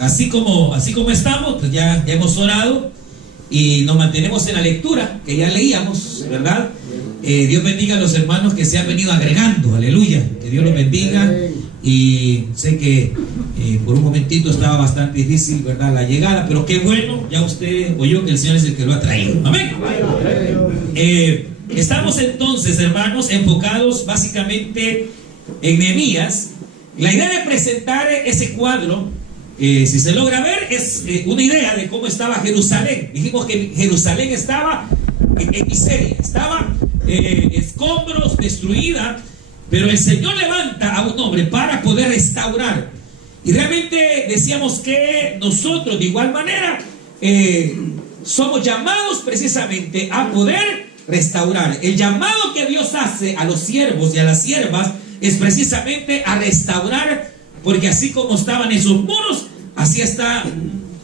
así como estamos, pues ya hemos orado y nos mantenemos en la lectura que ya leíamos, ¿verdad? Dios bendiga a los hermanos que se han venido agregando, aleluya, que Dios los bendiga. Y sé que por un momentito estaba bastante difícil, ¿verdad?, la llegada, pero qué bueno, ya usted oyó que el Señor es el que lo ha traído. Amén. Estamos entonces, hermanos, enfocados básicamente en Nehemías. La idea de presentar ese cuadro, si se logra ver, es una idea de cómo estaba Jerusalén. Dijimos que Jerusalén estaba en miseria, estaba escombros, destruida, pero el Señor levanta a un hombre para poder restaurar. Y realmente decíamos que nosotros de igual manera somos llamados precisamente a poder restaurar. El llamado que Dios hace a los siervos y a las siervas es precisamente a restaurar, porque así como estaban esos muros, así está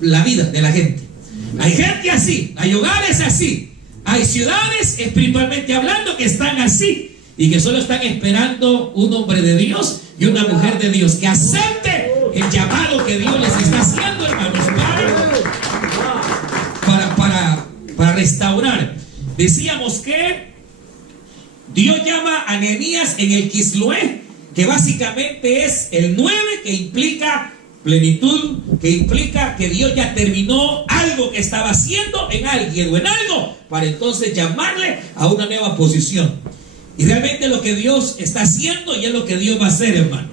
la vida de la gente. Hay gente así, hay hogares así, hay ciudades espiritualmente hablando que están así y que solo están esperando un hombre de Dios y una mujer de Dios que acepte el llamado que Dios les está haciendo, hermanos, para restaurar. Decíamos que Dios llama a Nehemías en el Kisloé, que básicamente es el 9, que implica plenitud, que implica que Dios ya terminó algo que estaba haciendo en alguien o en algo, para entonces llamarle a una nueva posición. Y realmente lo que Dios está haciendo y es lo que Dios va a hacer, hermano.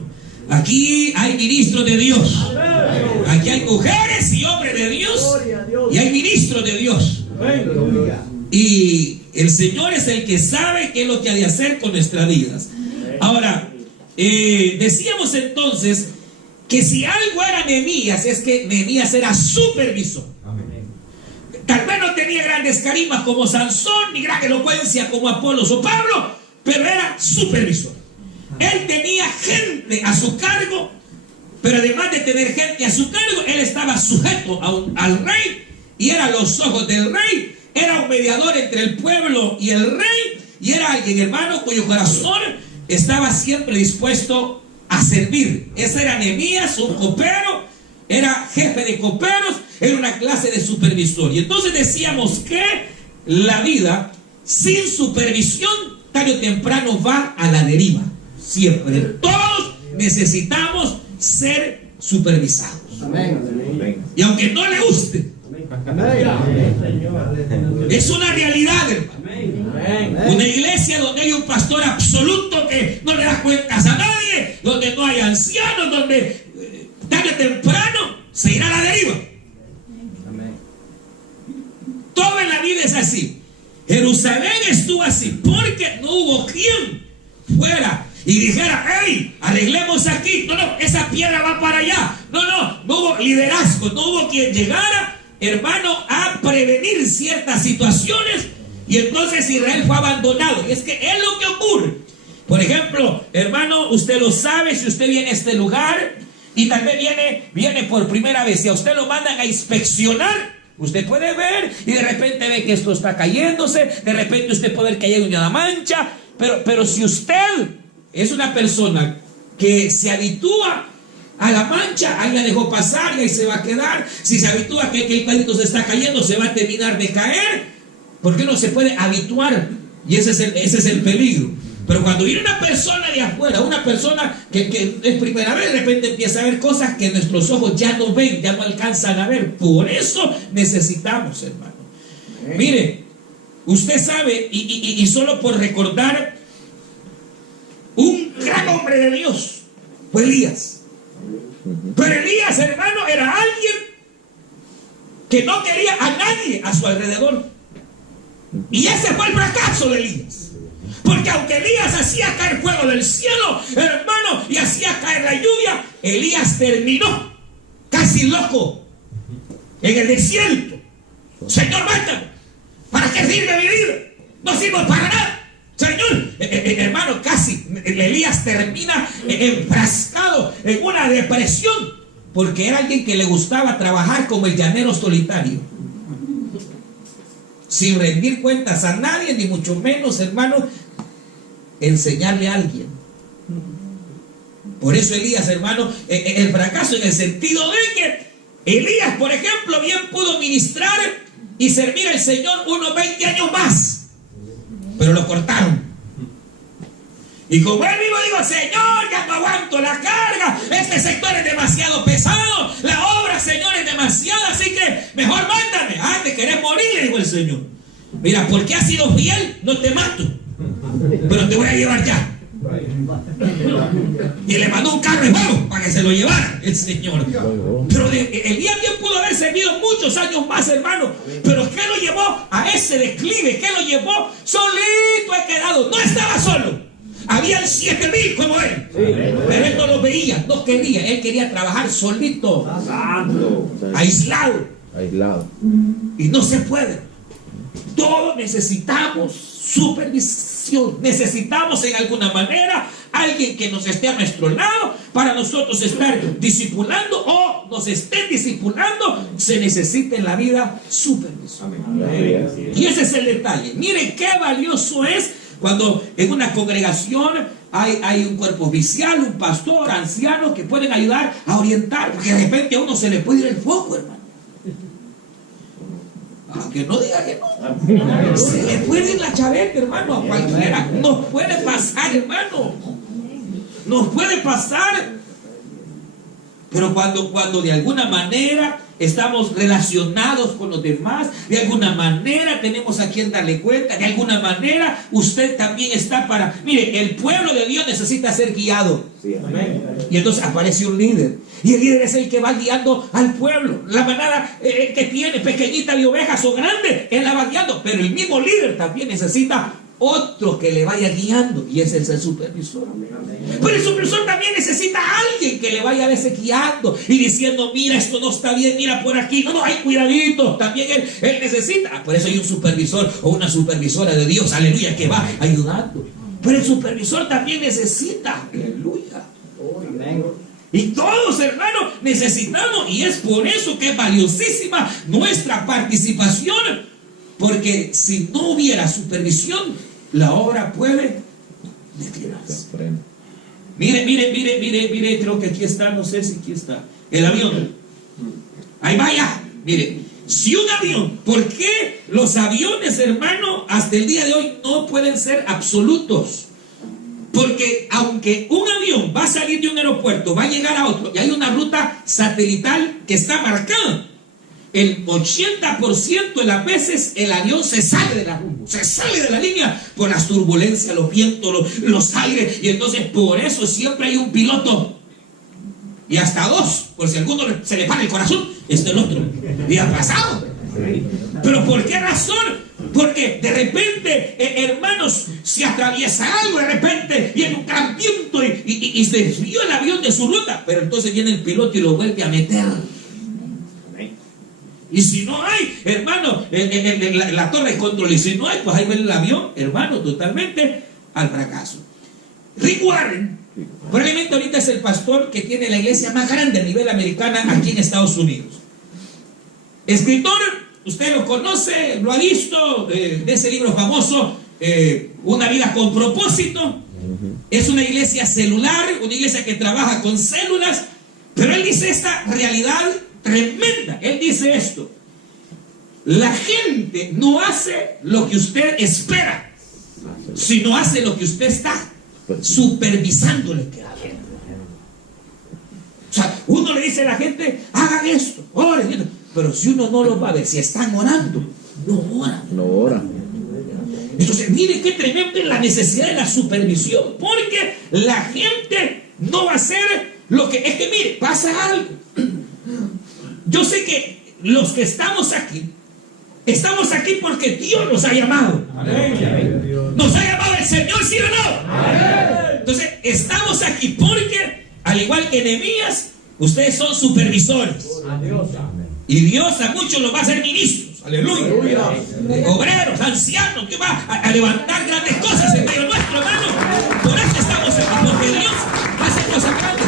Aquí hay ministros de Dios, aquí hay mujeres y hombres de Dios, y hay ministros de Dios. Y el Señor es el que sabe qué es lo que ha de hacer con nuestras vidas. Ahora, decíamos entonces que si algo era Nehemías, es que Nehemías era supervisor. Tal vez no tenía grandes carismas como Sansón, ni gran elocuencia como Apolos o Pablo, pero era supervisor. Él tenía gente a su cargo, pero además de tener gente a su cargo, él estaba sujeto al rey, y era los ojos del rey. Era un mediador entre el pueblo y el rey, y era alguien, hermano, cuyo corazón estaba siempre dispuesto a servir. Ese era Nehemías, un copero, era jefe de coperos, era una clase de supervisor. Y entonces decíamos que la vida sin supervisión tarde o temprano va a la deriva. Siempre. Todos necesitamos ser supervisados. Amén. Y aunque no le guste, es una realidad, hermano. Una iglesia donde hay un pastor absoluto que no le da cuentas a nadie, donde no hay ancianos, donde tarde o temprano se irá a la deriva. Todo en la vida es así. Jerusalén estuvo así porque no hubo quien fuera y dijera: hey, arreglemos aquí. No, esa piedra va para allá. No hubo liderazgo, no hubo quien llegara, hermano, a prevenir ciertas situaciones. Y entonces Israel fue abandonado. Y es que es lo que ocurre. Por ejemplo, hermano, usted lo sabe, si usted viene a este lugar y tal vez viene por primera vez, y a usted lo mandan a inspeccionar, usted puede ver y de repente ve que esto está cayéndose, de repente usted puede ver que hay una mancha, pero si usted es una persona que se habitúa a la mancha, ahí la dejó pasar y ahí se va a quedar. Si se habitúa a que el cuadrito se está cayendo, se va a terminar de caer, porque no se puede habituar, y ese es el peligro. Pero cuando viene una persona de afuera, una persona que es primera vez, de repente empieza a ver cosas que nuestros ojos ya no ven, ya no alcanzan a ver. Por eso necesitamos, hermano. Mire, usted sabe, y solo por recordar, un gran hombre de Dios fue Elías. Pero Elías, hermano, era alguien que no quería a nadie a su alrededor. Y ese fue el fracaso de Elías. Porque aunque Elías hacía caer fuego del cielo, hermano, y hacía caer la lluvia, Elías terminó casi loco en el desierto. Señor, mátame. ¿Para qué sirve mi vida? No sirvo para nada. Señor, hermano, casi Elías termina enfrascado en una depresión, porque era alguien que le gustaba trabajar como el llanero solitario, sin rendir cuentas a nadie, ni mucho menos, hermano, enseñarle a alguien. Por eso Elías, hermano, el fracaso en el sentido de que Elías, por ejemplo, bien pudo ministrar y servir al Señor unos 20 años más, pero lo cortaron. Y como él mismo dijo, Señor, ya no aguanto la carga, este sector es demasiado pesado, la obra, Señor, es demasiada, así que mejor mándame. Ah, te querés morir, le dijo el Señor. Mira, porque has sido fiel, no te mato, pero te voy a llevar ya. Y le mandó un carro de fuego para que se lo llevara el Señor. Pero Elías bien pudo haber servido muchos años más, hermano. Pero ¿qué lo llevó a ese declive? ¿Qué lo llevó? Solito he quedado. No estaba solo. Habían 7,000 como él. Pero él no lo veía, no quería. Él quería trabajar solito, aislado. Y no se puede. Todos necesitamos supervisión. Necesitamos en alguna manera alguien que nos esté a nuestro lado para nosotros estar discipulando o nos estén discipulando. Se necesita en la vida supervisión. Y ese es el detalle. Miren qué valioso es cuando en una congregación hay un cuerpo oficial, un pastor, anciano que pueden ayudar a orientar, porque de repente a uno se le puede ir el foco, hermano. Aunque no diga que no, se le puede ir la chaveta, hermano, a cualquiera. Nos puede pasar, hermano. Nos puede pasar. Pero cuando de alguna manera estamos relacionados con los demás, de alguna manera tenemos a quien darle cuenta, de alguna manera usted también está para... Mire, el pueblo de Dios necesita ser guiado. Sí, amén. Y entonces aparece un líder. Y el líder es el que va guiando al pueblo. La manada que tiene pequeñita de ovejas o grande, él la va guiando. Pero el mismo líder también necesita otro que le vaya guiando. Y ese es el supervisor. Pero el supervisor también necesita a alguien que le vaya a veces guiando y diciendo, mira, esto no está bien, mira por aquí. No, hay cuidadito. También él necesita. Por eso hay un supervisor o una supervisora de Dios, aleluya, que va ayudando. Pero el supervisor también necesita, aleluya. Y todos, hermanos, necesitamos, y es por eso que es valiosísima nuestra participación, porque si no hubiera supervisión, la obra puede declinarse. Mire, creo que aquí está, no sé si aquí está, el avión. Ahí vaya, mire, si un avión, ¿por qué los aviones, hermano, hasta el día de hoy no pueden ser absolutos? Porque aunque un avión va a salir de un aeropuerto, va a llegar a otro, y hay una ruta satelital que está marcada, el 80% de las veces el avión se sale de la rumbo, se sale de la línea por las turbulencias, los vientos, los aires, y entonces por eso siempre hay un piloto, y hasta dos, por si a alguno se le para el corazón, está el otro, y ha pasado. ¿Pero por qué razón? Porque de repente, hermanos, se atraviesa algo de repente, viene un gran viento y se desvió el avión de su ruta, pero entonces viene el piloto y lo vuelve a meter. Y si no hay, hermano, la torre de control, y si no hay, pues ahí viene el avión, hermano, totalmente al fracaso. Rick Warren, probablemente ahorita es el pastor que tiene la iglesia más grande a nivel americana aquí en Estados Unidos. Escritor, usted lo conoce, lo ha visto, de ese libro famoso, Una vida con propósito. Es una iglesia celular, una iglesia que trabaja con células, pero él dice esta realidad tremenda. Él dice esto: la gente no hace lo que usted espera, sino hace lo que usted está supervisándole que haga. O sea, uno le dice a la gente, hagan esto, oren, pero si uno no lo va a ver, si están orando, no oran. Entonces, mire qué tremenda es la necesidad de la supervisión, porque la gente no va a hacer lo que... Es que mire, pasa algo. Yo sé que los que estamos aquí porque Dios nos ha llamado. Nos ha llamado el Señor, ¿sí o no? Entonces, estamos aquí porque, al igual que Nehemías, ustedes son supervisores. Y Dios a muchos los va a hacer ministros. Aleluya. Obreros, ancianos, que va a levantar grandes cosas en medio nuestro, hermano. Por eso estamos aquí, porque Dios va a hacer cosas grandes.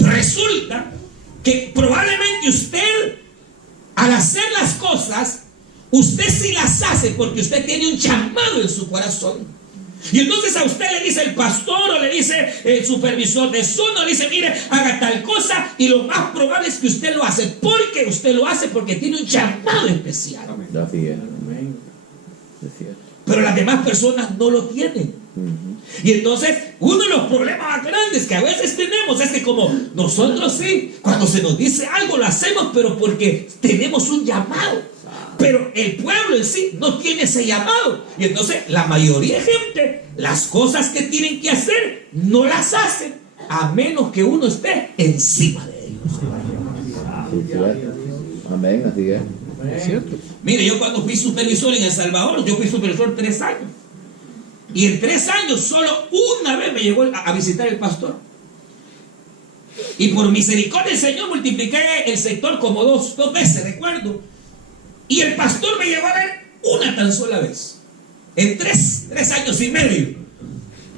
Resulta que probablemente usted, al hacer las cosas, usted sí las hace porque usted tiene un llamado en su corazón. Y entonces a usted le dice el pastor o le dice el supervisor de zona, le dice, mire, haga tal cosa, y lo más probable es que usted lo hace. Porque usted lo hace porque tiene un llamado especial. Así es. Es cierto. Pero las demás personas no lo tienen. Y entonces uno de los problemas más grandes que a veces tenemos es que como nosotros sí, cuando se nos dice algo lo hacemos, pero porque tenemos un llamado. Pero el pueblo en sí no tiene ese llamado. Y entonces la mayoría de gente, las cosas que tienen que hacer, no las hacen, a menos que uno esté encima de ellos. Sí, cierto. Amén, así es. Es cierto. Mire, yo cuando fui supervisor en El Salvador, yo fui supervisor 3 años. Y en 3 años solo una vez me llegó a visitar el pastor. Y por misericordia del Señor multipliqué el sector como dos veces, recuerdo. Y el pastor me llegó a ver una tan sola vez. En 3 años y medio.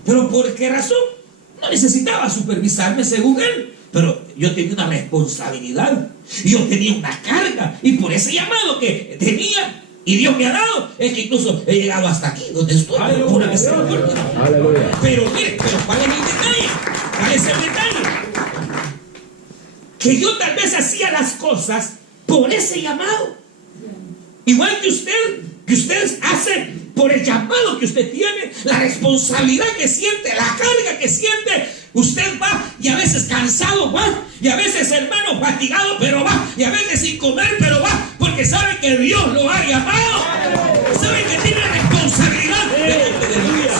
¿Pero por qué razón? No necesitaba supervisarme según él. Pero yo tenía una responsabilidad. Y yo tenía una carga. Y por ese llamado que tenía y Dios me ha dado, es que incluso he llegado hasta aquí, donde estoy. Aleluya. Pero mire, ¿cuál es el detalle? ¿Cuál es el detalle? Que yo tal vez hacía las cosas por ese llamado. Igual que usted hace por el llamado que usted tiene, la responsabilidad que siente, la carga que siente. Usted va y a veces cansado va, y a veces hermano fatigado, pero va, y a veces sin comer, pero va, porque sabe que Dios lo ha llamado, sabe que tiene responsabilidad delante de Dios.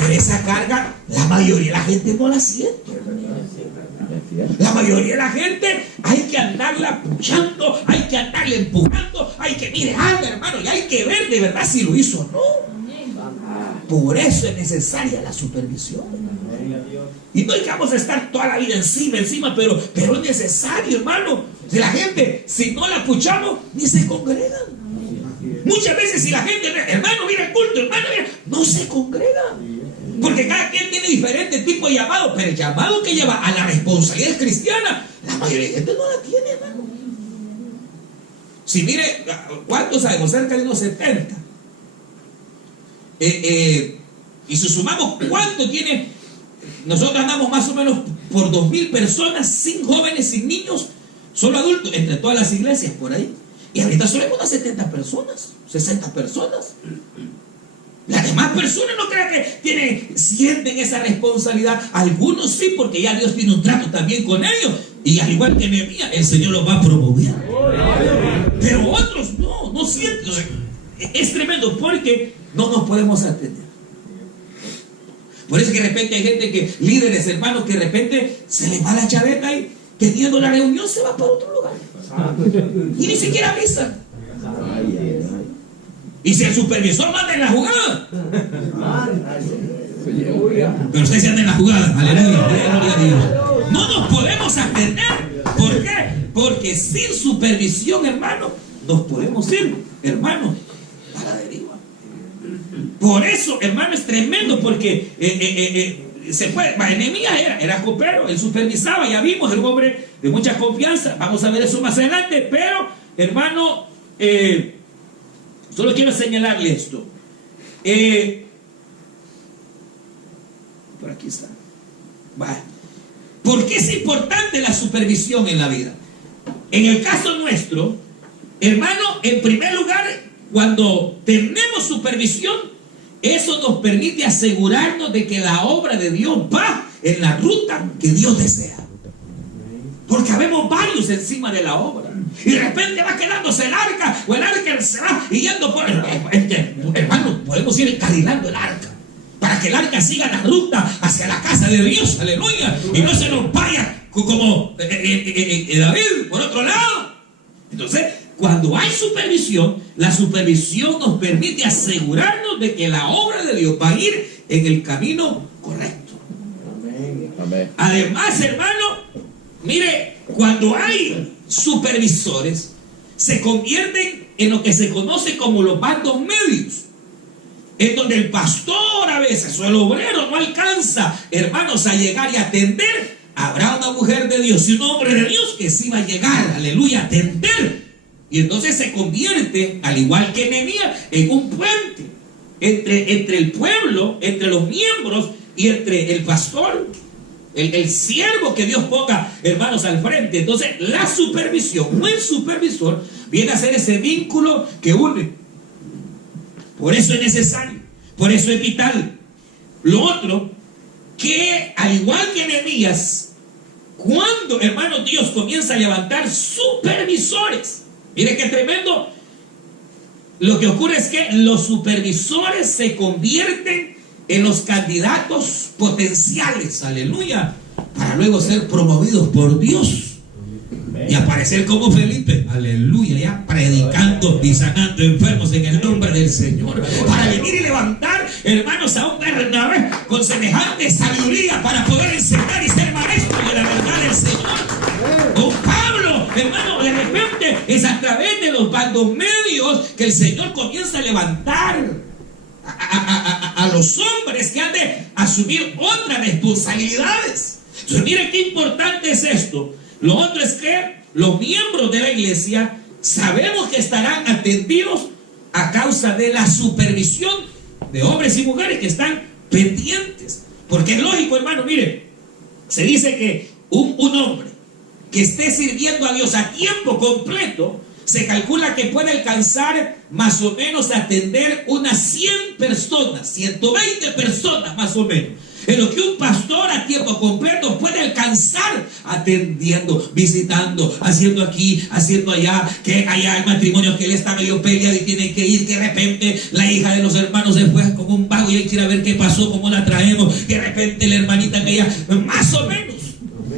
Pero esa carga, la mayoría de la gente no la siente. La mayoría de la gente hay que andarla puchando, hay que andarla empujando, hay que, mire, anda hermano, y hay que ver de verdad si lo hizo o no. Por eso es necesaria la supervisión. Y no es que vamos a estar toda la vida encima, pero es necesario, hermano. Si la gente, si no la puchamos, ni se congregan. Muchas veces si la gente, hermano, mira el culto, hermano, mira, no se congregan. Porque cada quien tiene diferente tipo de llamado, pero el llamado que lleva a la responsabilidad cristiana, la mayoría de gente no la tiene, hermano. Si mire, ¿cuántos sabemos? Cerca de unos 70. Y si sumamos cuánto tiene, nosotros andamos más o menos por 2,000 personas, sin jóvenes, sin niños, solo adultos, entre todas las iglesias por ahí. Y ahorita solo hay unas 70 personas, 60 personas. Las demás personas no crean que sienten esa responsabilidad. Algunos sí, porque ya Dios tiene un trato también con ellos. Y al igual que Nehemías, el Señor los va a promover. Pero otros no sienten. O sea, es tremendo porque no nos podemos atender. Por eso que de repente hay gente líderes, hermanos, que de repente se les va la chaveta y teniendo la reunión se va para otro lugar. Y ni siquiera avisan. Y si el supervisor manda en la jugada, pero usted se anda en la jugada, aleluya, gloria a Dios. No nos podemos atender. ¿Por qué? Porque sin supervisión, hermano, nos podemos ir, hermano, a la deriva. Por eso, hermano, es tremendo, porque se fue. Nehemías era copero, él supervisaba, ya vimos, el hombre de mucha confianza. Vamos a ver eso más adelante, pero, hermano, solo quiero señalarle esto. Por aquí está. Vale. ¿Por qué es importante la supervisión en la vida? En el caso nuestro, hermano, en primer lugar, cuando tenemos supervisión, eso nos permite asegurarnos de que la obra de Dios va en la ruta que Dios desea. Porque habemos varios encima de la obra. Y de repente va quedándose el arca, o el arca se va yendo por hermano, podemos ir encarrilando el arca para que el arca siga la ruta hacia la casa de Dios, aleluya, y no se nos vaya como David por otro lado. Entonces, cuando hay supervisión, la supervisión nos permite asegurarnos de que la obra de Dios va a ir en el camino correcto. Amén. Además, hermano, mire, cuando hay supervisores, se convierten en lo que se conoce como los bandos medios, en donde el pastor a veces o el obrero no alcanza, hermanos, a llegar y atender. Habrá una mujer de Dios y un hombre de Dios que sí va a llegar, aleluya, a atender. Y entonces se convierte, al igual que Nehemías, en un puente entre el pueblo, entre los miembros y entre el pastor, el siervo que Dios ponga, hermanos, al frente. Entonces, la supervisión, buen supervisor, viene a ser ese vínculo que une. Por eso es necesario, por eso es vital. Lo otro, que al igual que Nehemías, cuando, hermanos, Dios comienza a levantar supervisores, mire qué tremendo. Lo que ocurre es que los supervisores se convierten en los candidatos potenciales, aleluya, para luego ser promovidos por Dios y aparecer como Felipe, aleluya, ya predicando y sanando enfermos en el nombre del Señor, para venir y levantar, hermanos, a un Bernabé con semejante sabiduría para poder enseñar y ser maestro de la verdad del Señor. O Pablo, hermano, de repente es a través de los bandos medios que el Señor comienza a levantar a los hombres que han de asumir otras responsabilidades. Entonces, miren qué importante es esto. Lo otro es que los miembros de la iglesia sabemos que estarán atendidos a causa de la supervisión de hombres y mujeres que están pendientes. Porque es lógico, hermano, mire, se dice que un hombre que esté sirviendo a Dios a tiempo completo, se calcula que puede alcanzar más o menos a atender unas 100 personas, 120 personas más o menos. En lo que un pastor a tiempo completo puede alcanzar atendiendo, visitando, haciendo aquí, haciendo allá, que allá el matrimonio que él está medio peleado y tiene que ir, que de repente la hija de los hermanos se fue con un vago y hay que ir a ver qué pasó, cómo la traemos, que de repente la hermanita que ella, más o menos.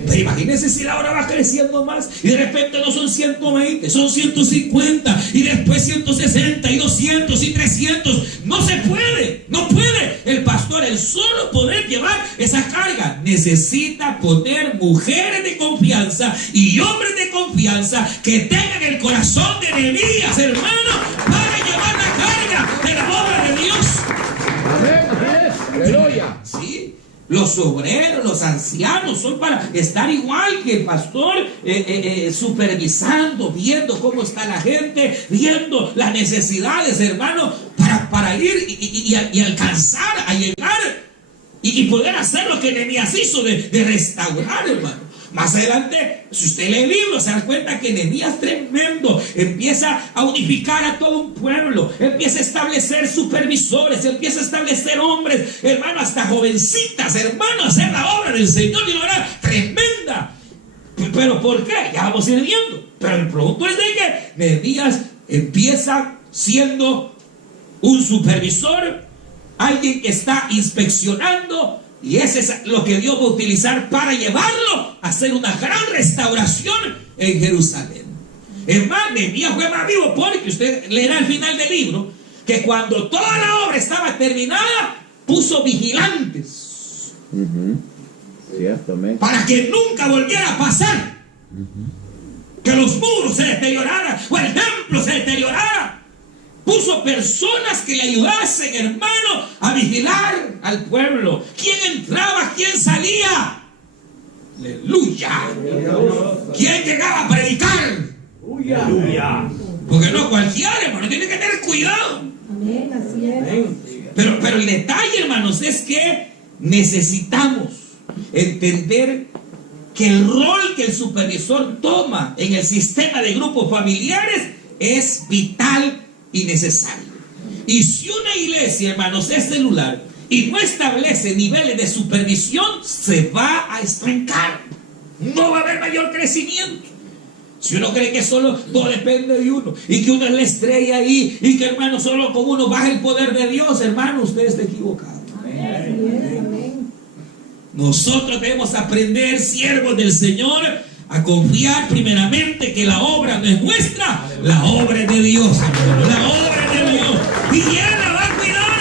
Pero imagínense si la hora va creciendo más y de repente no son 120, son 150 y después 160 y 200 y 300. No se puede, no puede el pastor el solo poder llevar esa carga. Necesita poner mujeres de confianza y hombres de confianza que tengan el corazón de Nehemías, hermano, para llevar la carga de la obra de Dios. Amén. Aleluya. Sí. Los obreros, los ancianos son para estar igual que el pastor, supervisando, viendo cómo está la gente, viendo las necesidades, hermano, para ir y alcanzar, a llegar y poder hacer lo que Nehemías hizo de restaurar, hermano. Más adelante, si usted lee el libro, se da cuenta que Nehemías, tremendo, empieza a unificar a todo un pueblo, empieza a establecer supervisores, empieza a establecer hombres, hermano, hasta jovencitas, hermano, a hacer la obra del Señor, y una obra tremenda. ¿Pero por qué? Ya vamos a ir viendo. Pero el punto es de que Nehemías empieza siendo un supervisor, alguien que está inspeccionando. Y ese es lo que Dios va a utilizar para llevarlo a hacer una gran restauración en Jerusalén. Hermano, Nehemías fue más vivo, porque usted leerá al final del libro que cuando toda la obra estaba terminada, puso vigilantes. Para que nunca volviera a pasar. Que los muros se deterioraran o el templo se deteriorara. Puso personas que le ayudasen, hermano, a vigilar al pueblo. ¿Quién entraba? ¿Quién salía? Aleluya. ¿Quién llegaba a predicar? Aleluya. Porque no cualquiera, hermano, tiene que tener cuidado. Amén, así es. Pero el detalle, hermanos, es que necesitamos entender que el rol que el supervisor toma en el sistema de grupos familiares es vital y necesario. Y si una iglesia, hermanos, es celular y no establece niveles de supervisión, se va a estancar. No va a haber mayor crecimiento. Si uno cree que solo todo depende de uno y que uno es la estrella ahí y que, hermano, solo con uno baja el poder de Dios, hermano, usted está equivocado. Amén. Nosotros debemos aprender, siervos del Señor, a confiar primeramente que la obra no es nuestra, la obra es de Dios, hermano, la obra es de Dios, y Él la va a cuidar.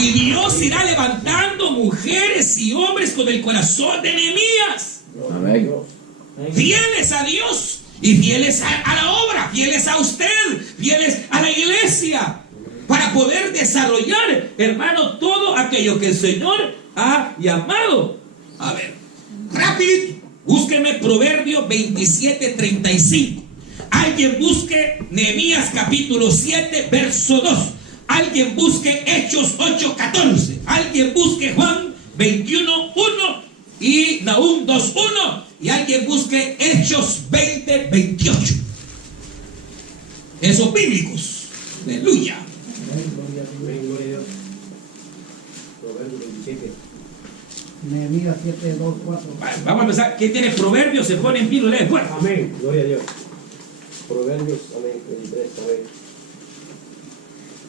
Y Dios irá levantando mujeres y hombres con el corazón de Nehemías. Amén. Fieles a Dios y fieles a la obra, fieles a usted, fieles a la iglesia, para poder desarrollar, hermano, todo aquello que el Señor ha llamado. A ver, rapidito, búsqueme Proverbios 27:35. Alguien busque Nehemías capítulo 7, verso 2. Alguien busque Hechos 8:14. Alguien busque Juan 21:1 y Nahum 2:1. Y alguien busque Hechos 20:28. Esos bíblicos. Aleluya. Nehemías 7:2-4. Vamos a empezar. ¿Quién tiene Proverbios? Se pone en pie y lo lee fuerte. Amén. Gloria a Dios. Proverbios, amén, 23, amén.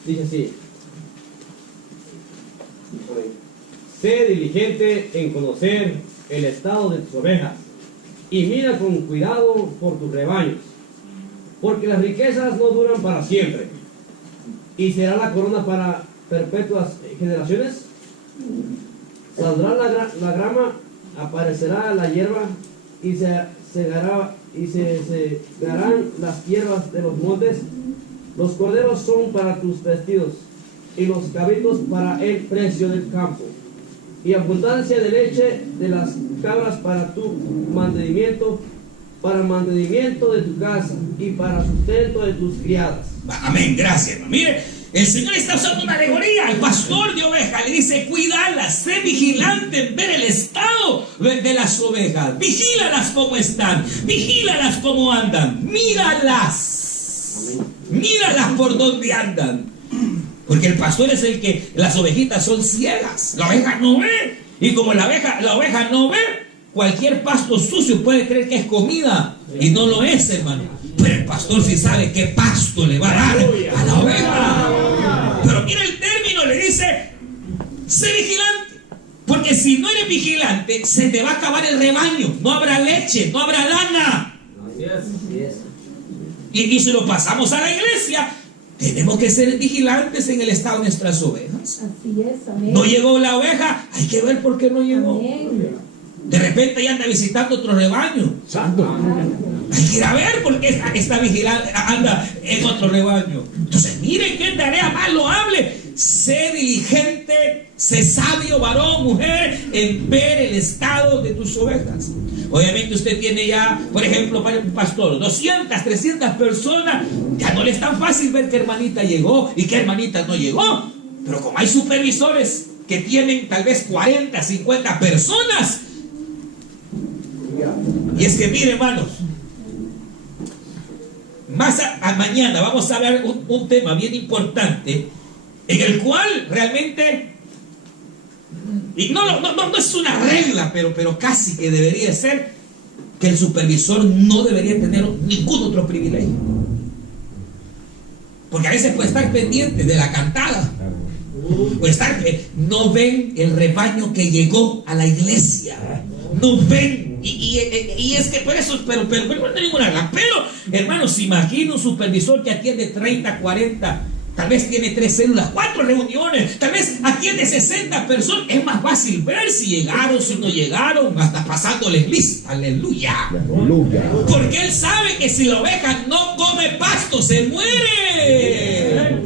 Dice así. Amén. Sé diligente en conocer el estado de tus ovejas y mira con cuidado por tus rebaños, porque las riquezas no duran para siempre. ¿Y será la corona para perpetuas generaciones? Saldrá la grama, aparecerá la hierba y se segarán las hierbas de los montes. Los corderos son para tus vestidos y los cabritos para el precio del campo. Y abundancia de leche de las cabras para tu mantenimiento, para el mantenimiento de tu casa y para sustento de tus criadas. Amén, gracias, hermano. Mire, el Señor está usando una alegoría. El pastor de ovejas le dice: cuídalas, sé vigilante en ver el estado de las ovejas. Vigílalas cómo están, vigílalas cómo andan, míralas, míralas por donde andan. Porque el pastor es el que, las ovejitas son ciegas, la oveja no ve. Y como la oveja no ve, cualquier pasto sucio puede creer que es comida y no lo es, hermano. Pero el pastor sí sabe qué pasto le va a dar a la oveja. Pero mira el término, le dice: sé vigilante. Porque si no eres vigilante, se te va a acabar el rebaño. No habrá leche, no habrá lana. Y si lo pasamos a la iglesia, tenemos que ser vigilantes en el estado de nuestras ovejas. Así es, amén. No llegó la oveja, hay que ver por qué no llegó. Amén. De repente ya anda visitando otro rebaño. Hay que ir a ver por qué está vigilando, anda en otro rebaño. Entonces, miren qué tarea más loable. Sé diligente, sé sabio, varón, mujer, en ver el estado de tus ovejas. Obviamente usted tiene ya, por ejemplo, para un pastor, 200, 300 personas. Ya no le es tan fácil ver qué hermanita llegó y qué hermanita no llegó. Pero como hay supervisores que tienen tal vez 40, 50 personas. Y es que mire, hermanos, más a mañana vamos a ver un tema bien importante, en el cual realmente, y no es una regla, pero casi que debería ser, que el supervisor no debería tener ningún otro privilegio. Porque a veces puede estar pendiente de la cantada, puede estar que no ven el rebaño que llegó a la iglesia, no ven. Y es que por eso, pero no hay ninguna regla. Pero, hermanos, se imagina un supervisor que atiende 30, 40, tal vez tiene 3 células, 4 reuniones, tal vez atiende 60 personas. Es más fácil ver si llegaron, si no llegaron, hasta pasándoles lista. Aleluya. Porque él sabe que si la oveja no come pasto, se muere.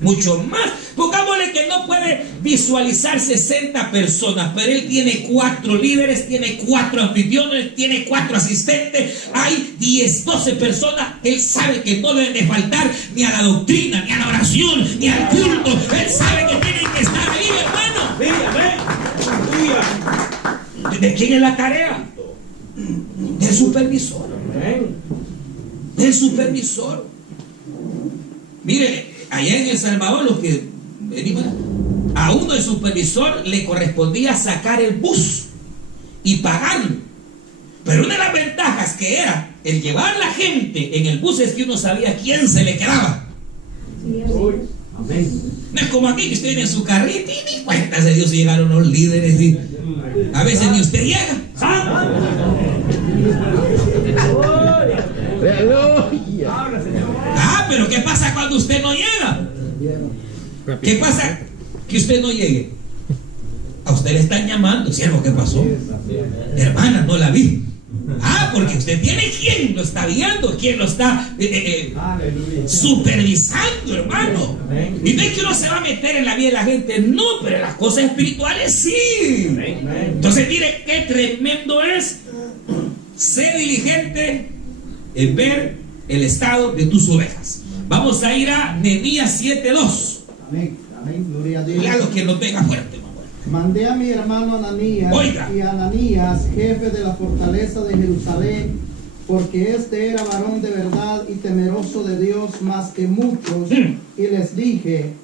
Mucho más. Pongámosle que no puede visualizar 60 personas, pero él tiene 4 líderes, tiene 4 anfitriones, tiene 4 asistentes, hay 10, 12 personas. Él sabe que no deben de faltar ni a la doctrina, ni a la oración, ni al culto. Él sabe que tienen que estar ahí, hermano. ¿De quién es la tarea? Del supervisor. Del supervisor. Mire, allá en El Salvador, los que venimos, a uno del supervisor le correspondía sacar el bus y pagarlo. Pero una de las ventajas que era el llevar la gente en el bus es que uno sabía quién se le quedaba. Sí, Amén. No es como aquí que usted viene en su carrito y ni cuenta de Dios si llegaron los líderes. Y a veces ni usted llega. Pero ¿qué pasa cuando usted no llega? ¿Qué pasa que usted no llegue? A usted le están llamando, siervo, ¿qué pasó? Hermana, no la vi. Porque usted tiene quien lo está guiando, quien lo está supervisando, hermano. Y no es que uno se va a meter en la vida de la gente, no, pero en las cosas espirituales sí. Entonces, mire qué tremendo es. Sé diligente en ver el estado de tus ovejas. Vamos a ir a Nehemías 7:2. Amén. Amén. Gloria a Dios. Cuidado que no pega fuerte, mamá. Mandé a mi hermano Ananías Oiga. y a Ananías, jefe de la fortaleza de Jerusalén, porque este era varón de verdad y temeroso de Dios más que muchos, y les dije: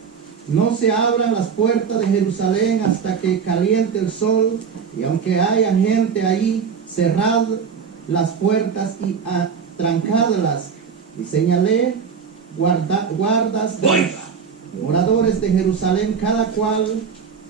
no se abran las puertas de Jerusalén hasta que caliente el sol, y aunque haya gente ahí, cerrad las puertas y trancadlas. Y señalé guardas de los Oiga. moradores de Jerusalén, cada cual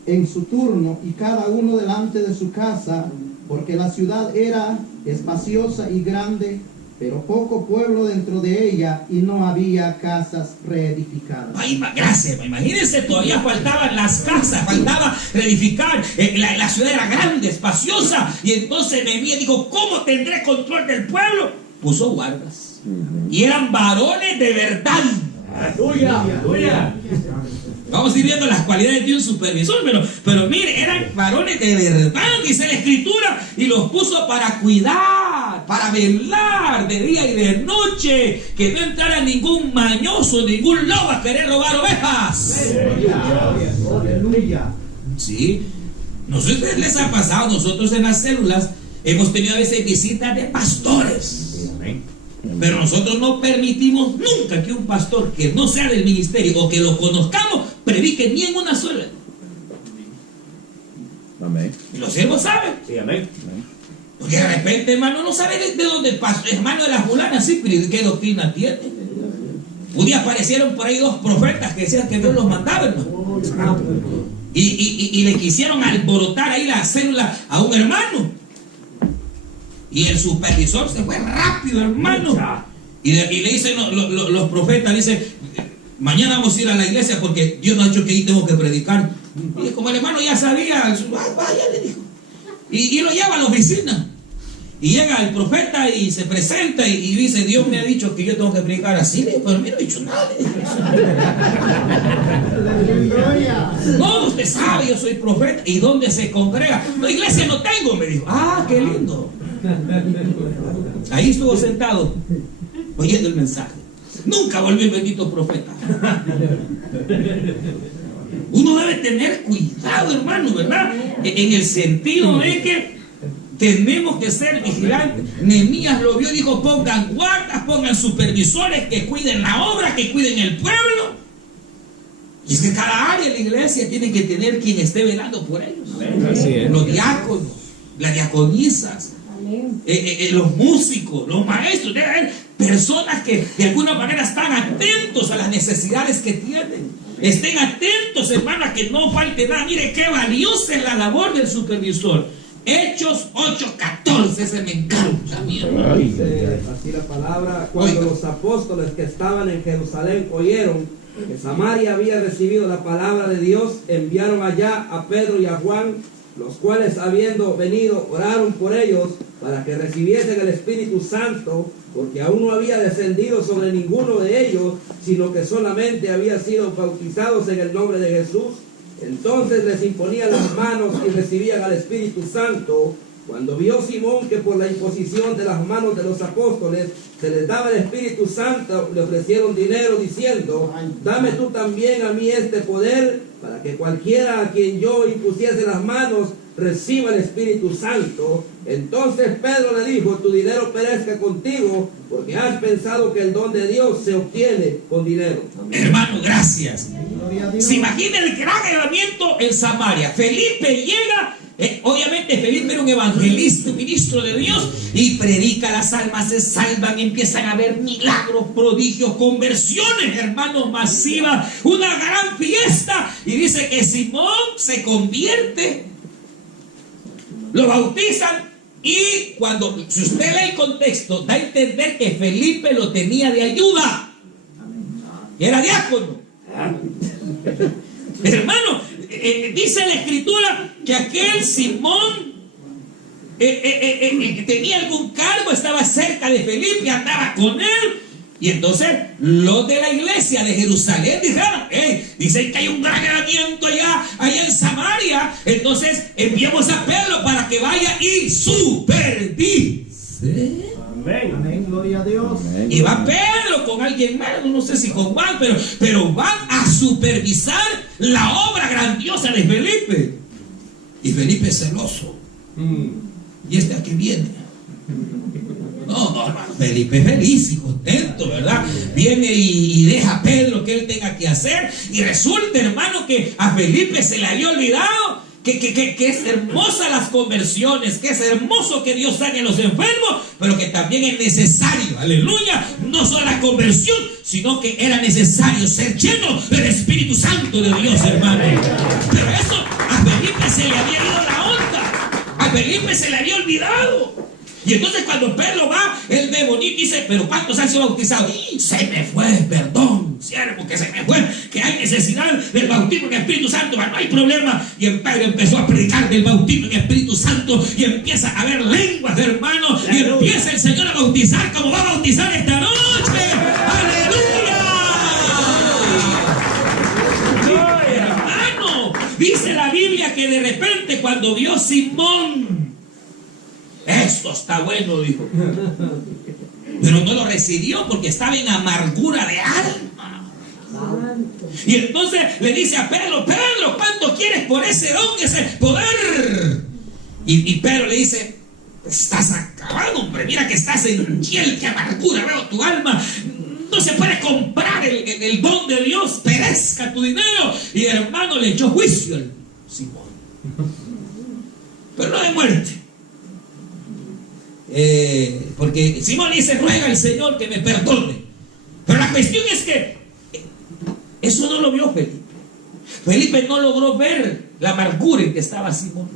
en su turno y cada uno delante de su casa, porque la ciudad era espaciosa y grande, pero poco pueblo dentro de ella, y no había casas reedificadas. Ay, gracias, imagínense, todavía faltaban las casas, faltaba reedificar, la ciudad era grande, espaciosa, y entonces Nehemías dijo: ¿cómo tendré control del pueblo? Puso guardas, y eran varones de verdad. ¡Tuya! ¡Tuya! Vamos a ir viendo las cualidades de un supervisor, pero mire, eran varones de verdad, dice la escritura, y los puso para cuidar, para velar de día y de noche, que no entrara ningún mañoso, ningún lobo a querer robar ovejas. Aleluya. Sí, no sé si les ha pasado, nosotros en las células hemos tenido a veces visitas de pastores. Pero nosotros no permitimos nunca que un pastor que no sea del ministerio o que lo conozcamos predique ni en una sola. Amén. Y los siervos saben. Sí, amén. Porque de repente, hermano, no sabe de dónde pasó. Hermano de la fulana, sí, pero ¿qué doctrina tiene? Un día aparecieron por ahí dos profetas que decían que Dios los mandaba, hermano. Y le quisieron alborotar ahí la célula a un hermano. Y el supervisor se fue rápido, hermano. Y le dicen los profetas, dicen: mañana vamos a ir a la iglesia porque Dios nos ha dicho que ahí tengo que predicar. Y como el hermano ya sabía, vaya, le dijo. Y lo lleva a la oficina. Y llega el profeta y se presenta y dice: Dios me ha dicho que yo tengo que predicar así. Le dijo: pero a mí no he dicho nada. No, usted sabe, yo soy profeta. ¿Y dónde se congrega? No, iglesia no tengo, me dijo. Ah, qué lindo. Ahí estuvo sentado oyendo el mensaje. Nunca volvió el bendito profeta. Uno debe tener cuidado, hermano, ¿verdad? En el sentido de que tenemos que ser vigilantes. Nehemías lo vio y dijo: pongan guardas, pongan supervisores que cuiden la obra, que cuiden el pueblo. Y es que cada área de la iglesia tiene que tener quien esté velando por ellos. Así es. Los diáconos, las diaconisas, los músicos, los maestros, debe haber personas que de alguna manera están atentos a las necesidades que tienen. Estén atentos, hermano, a que no falte nada. Mire qué valiosa es la labor del supervisor. Hechos 8:14, ese me encanta a mí, hermano. Así la palabra: cuando los apóstoles que estaban en Jerusalén oyeron que Samaria había recibido la palabra de Dios, enviaron allá a Pedro y a Juan, los cuales, habiendo venido, oraron por ellos para que recibiesen el Espíritu Santo, porque aún no había descendido sobre ninguno de ellos, sino que solamente había sido bautizados en el nombre de Jesús. Entonces les imponían las manos y recibían al Espíritu Santo. Cuando vio Simón que por la imposición de las manos de los apóstoles se les daba el Espíritu Santo, le ofrecieron dinero diciendo: dame tú también a mí este poder, para que cualquiera a quien yo impusiese las manos reciba el Espíritu Santo. Entonces Pedro le dijo: tu dinero perezca contigo, porque has pensado que el don de Dios se obtiene con dinero. Hermano, gracias. Gloria a Dios. Se imagina el gran avivamiento en Samaria. Felipe llega. Obviamente Felipe era un evangelista, un ministro de Dios, y predica, las almas se salvan, empiezan a haber milagros, prodigios, conversiones, hermanos, masivas, una gran fiesta. Y dice que Simón se convierte, lo bautizan, y cuando, si usted lee el contexto, da a entender que Felipe lo tenía de ayuda, era diácono. Hermano, dice la escritura que aquel Simón tenía algún cargo, estaba cerca de Felipe, andaba con él. Y entonces los de la iglesia de Jerusalén dijeron: dicen que hay un gran avivamiento allá en Samaria, entonces enviamos a Pedro para que vaya y supervise. Amén. Amén, gloria a Dios. Amén. Y va Pedro con alguien más, no sé si con Juan, pero van a a supervisar la obra grandiosa de Felipe. Y Felipe es celoso. ¿Y este a qué viene? No, hermano, Felipe es feliz y contento, ¿verdad? Viene y deja a Pedro que él tenga que hacer. Y resulta, hermano, que a Felipe se le había olvidado que es hermosa las conversiones, que es hermoso que Dios sane a los enfermos, pero que también es necesario, aleluya, no solo la conversión, sino que era necesario ser lleno del Espíritu Santo de Dios, hermano. Pero eso a Felipe se le había ido la onda, a Felipe se le había olvidado. Y entonces cuando Pedro va, él ve bonito y dice, pero ¿cuántos han sido bautizados? Y se me fue, perdón, siervo, que se me fue, que hay necesidad del bautismo en Espíritu Santo, no hay problema. Y el Pedro empezó a predicar del bautismo en Espíritu Santo y empieza a haber lenguas, hermano, y empieza el Señor a bautizar como va a bautizar esta noche. ¡Aleluya! Hermano, dice la Biblia que de repente cuando vio Simón, esto está bueno, dijo. Pero no lo recibió porque estaba en amargura de alma. Y entonces le dice a Pedro, Pedro, ¿cuánto quieres por ese don, ese poder? Y Pedro le dice, estás acabado, hombre, mira que estás en hiel, qué amargura, veo tu alma. No se puede comprar el don de Dios, perezca tu dinero. Y el hermano le echó juicio al Simón, pero no de muerte. Porque Simón dice, ruega al Señor que me perdone. Pero la cuestión es que eso no lo vio Felipe. Felipe no logró ver la amargura en que estaba Simón.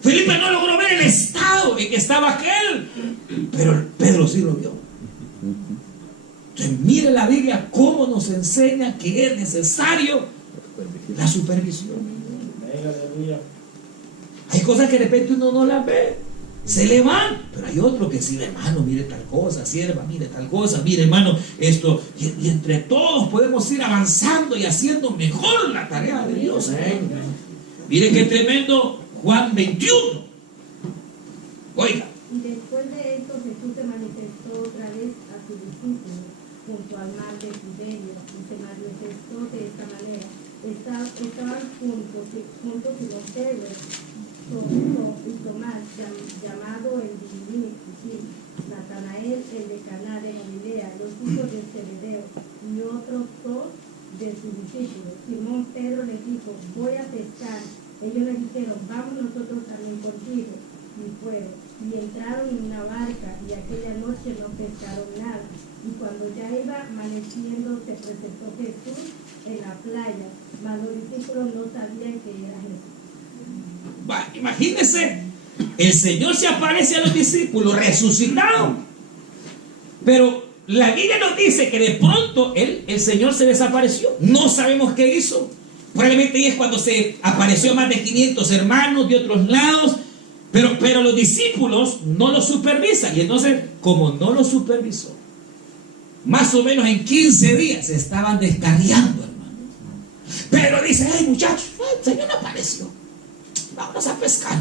Felipe no logró ver el estado en que estaba aquel. Pero Pedro sí lo vio. Entonces mire la Biblia cómo nos enseña que es necesario la supervisión. Hay cosas que de repente uno no las ve, se le van, pero hay otro que sí, hermano, mire tal cosa, sierva, mire tal cosa, mire, hermano, esto, y entre todos podemos ir avanzando y haciendo mejor la tarea de Dios. Mire qué tremendo Juan 21. Oiga. Y después de esto Jesús se manifestó otra vez a sus discípulos junto al mar de Tiberio y se manifestó de esta manera. Estaban juntos Simón Pedro y Tomás, llamado el Didymo, Natanael, el de Caná de Galilea, los hijos de Zebedeo, y otros dos de sus discípulos. Simón Pedro les dijo, voy a pescar. Ellos le dijeron, vamos nosotros también contigo. Y fueron, y entraron en una barca, y aquella noche no pescaron nada. Y cuando ya iba amaneciendo, se presentó Jesús en la playa, mas los discípulos no sabían que era Jesús. Imagínense, el Señor se aparece a los discípulos resucitado, pero la Biblia nos dice que de pronto el Señor se desapareció. No sabemos qué hizo. Probablemente ahí es cuando se apareció más de 500 hermanos de otros lados, pero los discípulos no lo supervisan. Y entonces, como no lo supervisó, más o menos en 15 días se estaban descarriando, hermanos. Pero dice, ay muchachos, el Señor no apareció, vámonos a pescar.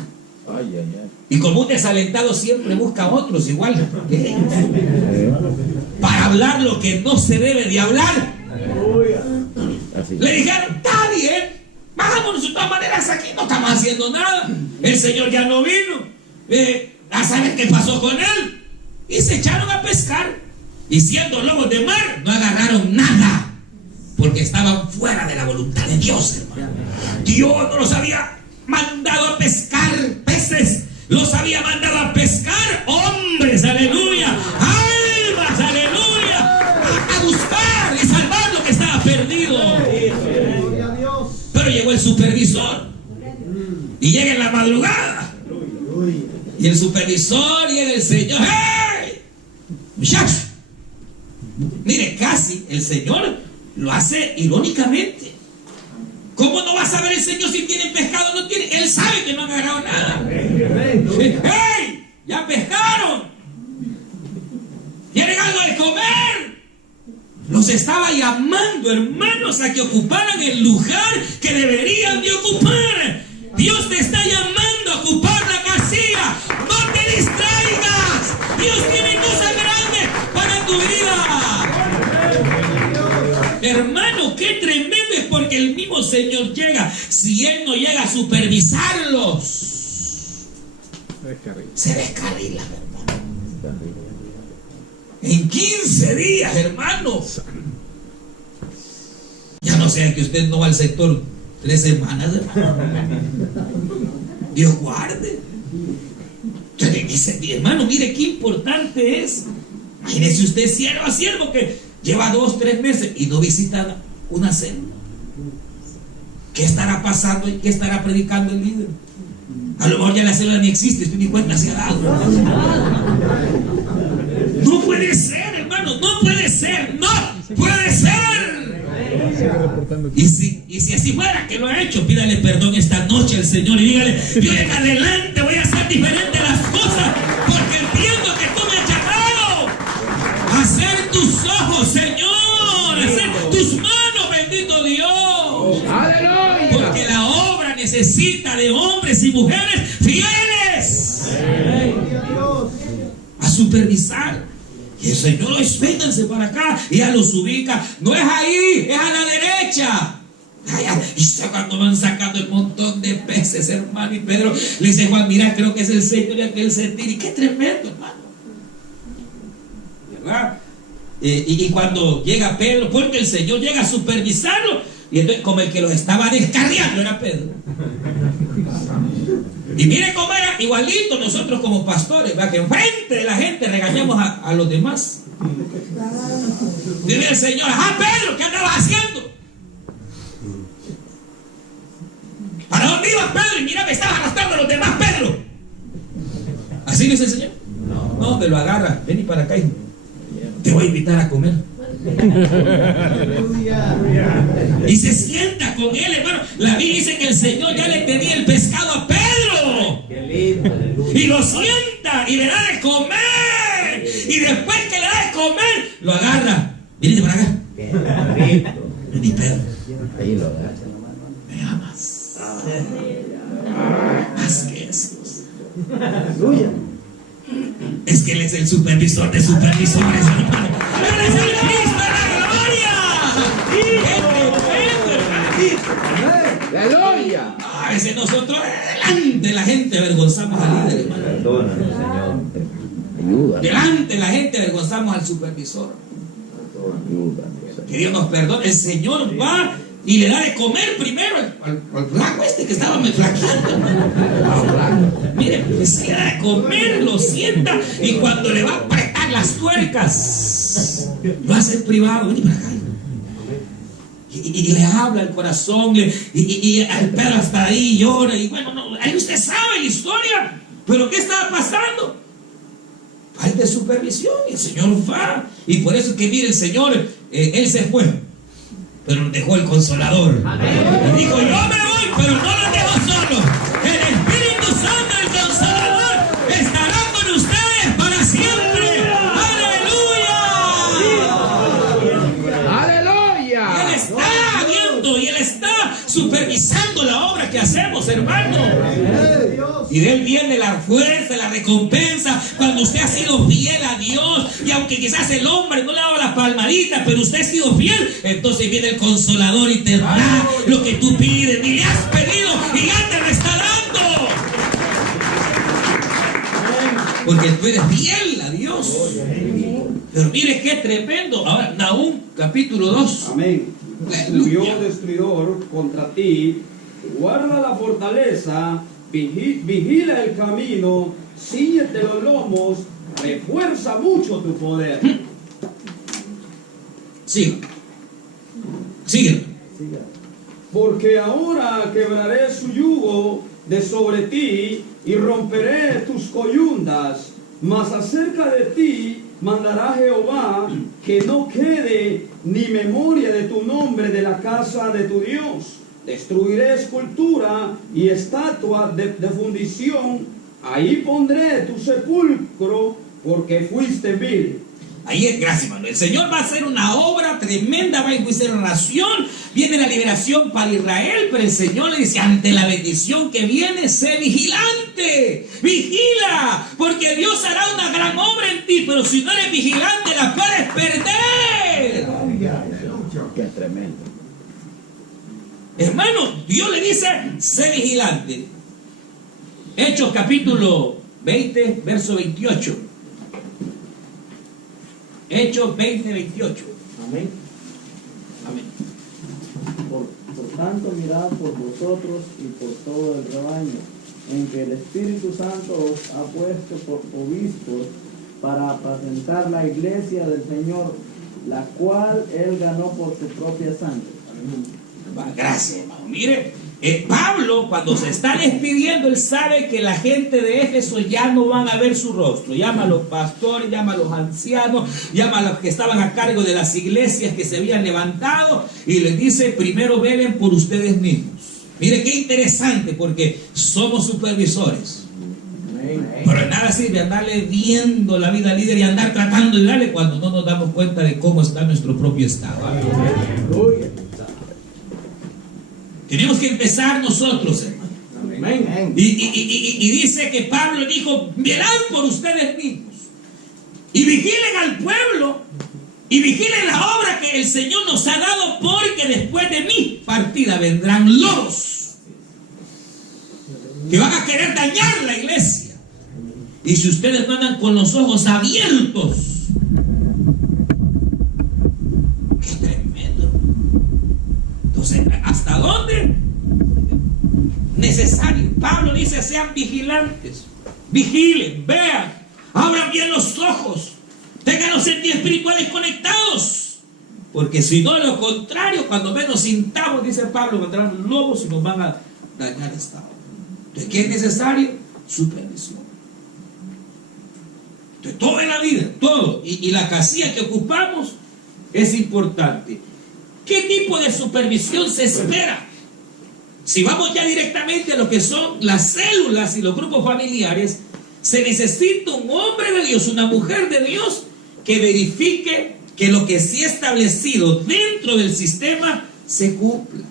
Ay, ay, ay. Y como un desalentado siempre busca a otros igual que ellos, para hablar lo que no se debe de hablar. Así. Le dijeron, está bien, vámonos, de todas maneras aquí no estamos haciendo nada, el Señor ya no vino, a saber qué pasó con él. Y se echaron a pescar, y siendo lobos de mar no agarraron nada, porque estaban fuera de la voluntad de Dios, hermano. Dios no los había mandado a pescar peces, los había mandado a pescar hombres, aleluya, almas, aleluya, a buscar y salvar lo que estaba perdido. Pero llegó el supervisor y llega en la madrugada y el supervisor y el Señor, ¡hey! Muchachos, mire, casi el Señor lo hace irónicamente. ¿Cómo no va a saber el Señor si tienen pescado o no tienen? Él sabe que no han agarrado nada. ¡Hey! ¡Ya pescaron! ¿Quieren algo de comer? Los estaba llamando, hermanos, a que ocuparan el lugar que deberían de ocupar. Dios te está llamando a ocupar la casilla. No te distraigas. Dios tiene cosas grandes para tu vida. Hermano, qué Señor llega, si Él no llega a supervisarlos, se descarrilan, hermano. En 15 días, hermano. Ya no sea que usted no va al sector 3 semanas, hermano. Dios guarde. Entonces dice, mi hermano, mire qué importante es. Imagínese usted siervo a siervo que lleva 2, 3 meses y no visita una célula. ¿Qué estará pasando y qué estará predicando el líder? A lo mejor ya la célula ni existe, usted ni cuenta se ha dado. No puede ser, hermano, no puede ser, no puede ser. Y si así fuera que lo ha hecho, pídale perdón esta noche al Señor y dígale, yo en adelante voy a hacer diferente las cosas, porque entiendo que tú me has llamado a hacer tus ojos, Señor, a hacer tus manos, bendito Dios. ¡Aleluya! Porque la obra necesita de hombres y mujeres fieles a supervisar. Y el Señor, vénganse para acá, y ya los ubica. No es ahí, es a la derecha. Y cuando van sacando el montón de peces, hermano, y Pedro le dice, Juan, mira, creo que es el Señor y aquel sentir. Y qué tremendo, hermano, ¿verdad? Y cuando llega Pedro, porque el Señor llega a supervisarlo, y entonces como el que los estaba descarriando era Pedro. Y mire cómo era igualito nosotros como pastores, ¿verdad? Que enfrente de la gente regañamos a los demás. Dile al Señor, Pedro, ¿qué andabas haciendo? ¿Para dónde ibas, Pedro? Y mira, me estabas arrastrando a los demás, Pedro. ¿Así dice el Señor? No, me lo agarra, ven y para acá, hijo. Te voy a invitar a comer. Y se sienta con él, hermano. La Biblia dice que el Señor ya le tenía el pescado a Pedro. Y lo sienta y le da de comer. Y después que le da de comer, lo agarra. Vínete para acá. Vení, Pedro. Ahí lo agarra. Me amas. Más que eso. Es que Él es el supervisor de supervisores, hermano. Él es el Cristo de la gloria. ¡Aleluya! A veces nosotros delante de la gente avergonzamos al líder, hermano. Perdónanos, Señor. Ayúdanos. Delante de la gente avergonzamos al supervisor. Ayúdanos. Que Dios nos perdone. El Señor va y le da de comer primero al flaco este que estaba flaqueando, hermano. Mire, pues le da de comer, lo sienta, y cuando le va a apretar las tuercas, lo hace en privado. Vení para acá. Y le habla al corazón, y el Pedro hasta ahí llora, y bueno, no, ahí usted sabe la historia. Pero ¿qué estaba pasando? Falta de supervisión, y el Señor va. Y por eso que mire, el Señor, Él se fue, pero nos dejó el Consolador. Y dijo, yo me voy, pero no los dejo solos. El Espíritu Santo, el Consolador, estará con ustedes para siempre. ¡Aleluya! Y Él está viendo y Él está supervisando la obra que hacemos, hermano. Y de Él viene la fuerza, la recompensa, cuando usted ha sido fiel a Dios. Y aunque quizás el hombre no le ha dado la palmadita, pero usted ha sido fiel, entonces viene el Consolador y te da lo que tú pides, ni le has pedido y ya te lo está dando. Porque tú eres fiel a Dios. Pero mire qué tremendo. Ahora, Nahum, capítulo 2. Amén. Subió destruidor contra ti, guarda la fortaleza, vigila el camino, síñete los lomos, refuerza mucho tu poder. Sigue. Porque ahora quebraré su yugo de sobre ti y romperé tus coyundas, mas acerca de ti mandará Jehová que no quede ni memoria de tu nombre de la casa de tu Dios. Destruiré escultura y estatua de fundición, ahí pondré tu sepulcro porque fuiste vil. Ahí es, gracias, hermano. El Señor va a hacer una obra tremenda, va a enjuiciar una nación. Viene la liberación para Israel, pero el Señor le dice, ante la bendición que viene, sé vigilante, vigila, porque Dios hará una gran obra en ti, pero si no eres vigilante la puedes perder. Qué tremendo. Hermano, Dios le dice, sé vigilante. Hechos capítulo 20, verso 28. Hechos 20, 28. Amén. Amén. Por tanto, mirad por vosotros y por todo el rebaño, en que el Espíritu Santo os ha puesto por obispos para apacentar la iglesia del Señor, la cual Él ganó por su propia sangre. Gracias, hermano. Mire, Pablo, cuando se está despidiendo, él sabe que la gente de Éfeso ya no van a ver su rostro. Llama a los pastores, llama a los ancianos, llama a los que estaban a cargo de las iglesias que se habían levantado y les dice, primero velen por ustedes mismos. Mire qué interesante, porque somos supervisores. Pero nada sirve andarle viendo la vida al líder y andar tratando de darle cuando no nos damos cuenta de cómo está nuestro propio estado. Tenemos que empezar nosotros, hermano. Y dice que Pablo dijo, velad por ustedes mismos y vigilen al pueblo y vigilen la obra que el Señor nos ha dado, porque después de mi partida vendrán lobos que van a querer dañar la iglesia. Y si ustedes no andan con los ojos abiertos, qué tremendo. Entonces, ¿hasta dónde? Necesario. Pablo dice, sean vigilantes, vigilen, vean, abran bien los ojos, tengan los sentidos espirituales conectados, porque si no, lo contrario, cuando menos sintamos, dice Pablo, vendrán lobos y nos van a dañar esta obra. Entonces, ¿qué es necesario? Supervisión. Entonces, todo en la vida, todo, y la casilla que ocupamos es importante. ¿Qué tipo de supervisión se espera? Si vamos ya directamente a lo que son las células y los grupos familiares, se necesita un hombre de Dios, una mujer de Dios, que verifique que lo que sí ha establecido dentro del sistema se cumpla.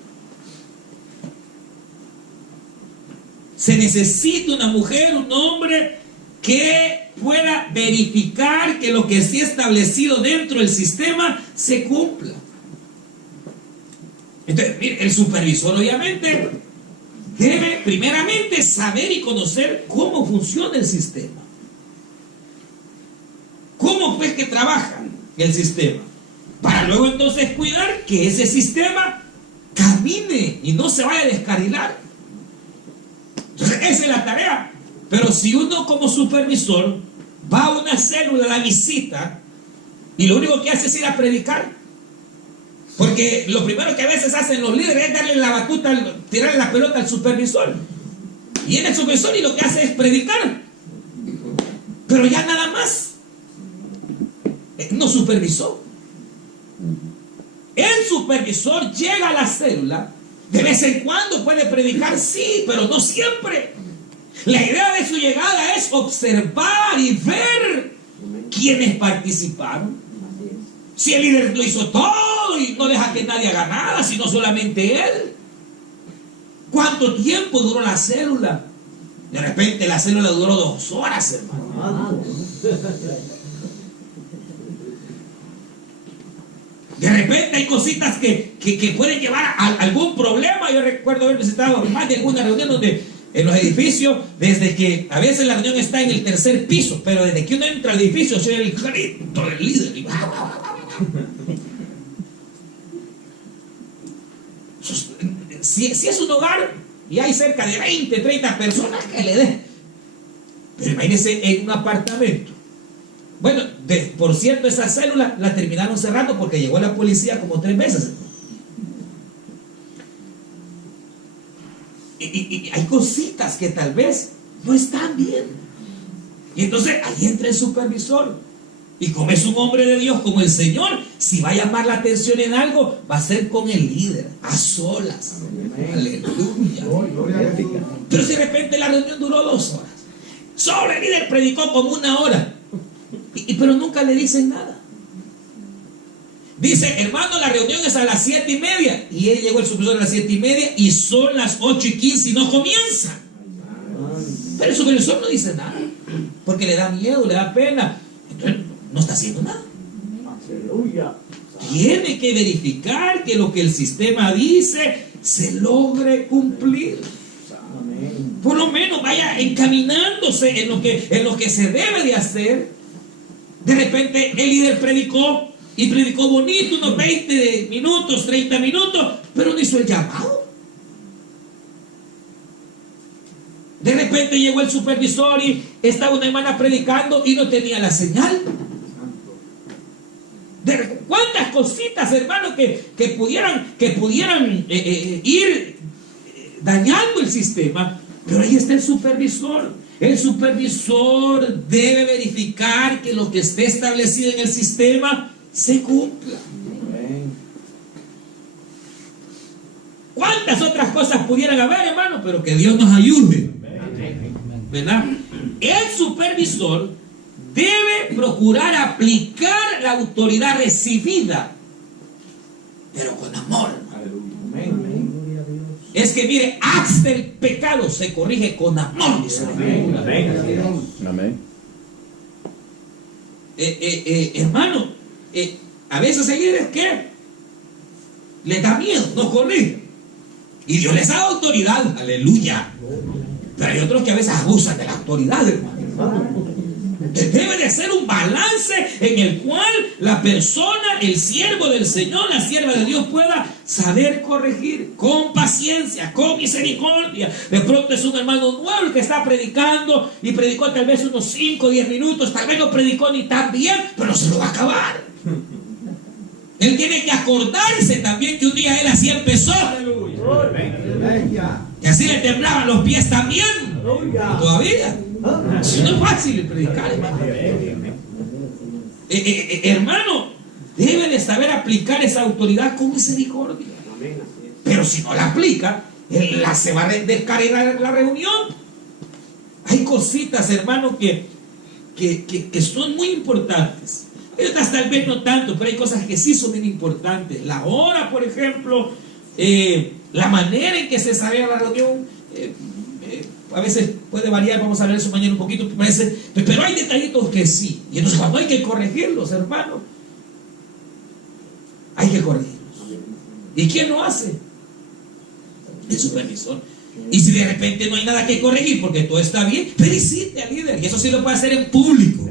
Se necesita una mujer, un hombre que pueda verificar que lo que sí ha establecido dentro del sistema se cumpla. Entonces, mire, el supervisor obviamente debe primeramente saber y conocer cómo funciona el sistema. ¿Cómo pues que trabaja el sistema? Para luego entonces cuidar que ese sistema camine y no se vaya a descarrilar. Entonces, esa es la tarea. Pero si uno como supervisor va a una célula, la visita, y lo único que hace es ir a predicar, porque lo primero que a veces hacen los líderes es darle la batuta, tirarle la pelota al supervisor, y en el supervisor y lo que hace es predicar, pero ya nada más, no supervisó. El supervisor llega a la célula, de vez en cuando puede predicar, sí, pero no siempre. La idea de su llegada es observar y ver quiénes participaron. Si el líder lo hizo todo y no deja que nadie haga nada, sino solamente él. ¿Cuánto tiempo duró la célula? De repente la célula duró 2 horas, hermano. De repente hay cositas que pueden llevar a algún problema. Yo recuerdo haber visitado más de alguna reunión donde en los edificios, desde que a veces la reunión está en el 3er piso, pero desde que uno entra al edificio se oye el grito del líder. Si es un hogar y hay cerca de 20, 30 personas, que le den. Pero imagínense en un apartamento. Bueno, por cierto, esa célula la terminaron cerrando porque llegó la policía como 3 veces. Y hay cositas que tal vez no están bien. Y entonces ahí entra el supervisor. Y como es un hombre de Dios como el Señor, si va a llamar la atención en algo, va a ser con el líder, a solas. Aleluya. Pero si de repente la reunión duró 2 horas, solo el líder predicó como 1 hora, pero nunca le dicen nada. Dice, hermano, la reunión es a las 7:30. Y él llegó el supervisor a las 7:30 y son las 8:15 y no comienza. Pero el supervisor no dice nada, porque le da miedo, le da pena. Entonces no está haciendo nada. Tiene que verificar que lo que el sistema dice se logre cumplir. Por lo menos vaya encaminándose en lo que se debe de hacer. De repente el líder predicó y predicó bonito, unos 20 minutos, 30 minutos, pero no hizo el llamado. De repente llegó el supervisor y estaba una hermana predicando y no tenía la señal. ¿Cuántas cositas, hermano, que pudieran ir dañando el sistema? Pero ahí está el supervisor. El supervisor debe verificar que lo que esté establecido en el sistema se cumpla. ¿Cuántas otras cosas pudieran haber, hermano? Pero que Dios nos ayude, ¿verdad? El supervisor debe procurar aplicar la autoridad recibida, pero con amor. Es que mire, hasta el pecado se corrige con amor, dice. Amén. Hermano, a veces hay líderes que les da miedo, no corrigen. Y Dios les da autoridad, aleluya. Pero hay otros que a veces abusan de la autoridad, hermano. Debe de ser un balance en el cual la persona, el siervo del Señor, la sierva de Dios pueda saber corregir con paciencia, con misericordia. De pronto es un hermano nuevo el que está predicando y predicó tal vez unos 5 o 10 minutos, tal vez no predicó ni tan bien, pero se lo va a acabar. Él tiene que acordarse también que un día él así empezó. Y así le temblaban los pies también. Todavía. No es fácil predicar, hermano. Hermano, debe de saber aplicar esa autoridad con misericordia. Pero si no la aplica, se va a descargar la reunión. Hay cositas, hermano, que son muy importantes. Hay otras tal vez no tanto, pero hay cosas que sí son bien importantes. La hora, por ejemplo, la manera en que se desarrolla la reunión, a veces puede variar, vamos a ver eso mañana un poquito, pero hay detallitos que sí. Y entonces cuando hay que corregirlos, hermano, hay que corregirlos. ¿Y quién lo hace? El supervisor. Y si de repente no hay nada que corregir porque todo está bien, felicite al líder. Y eso sí lo puede hacer en público.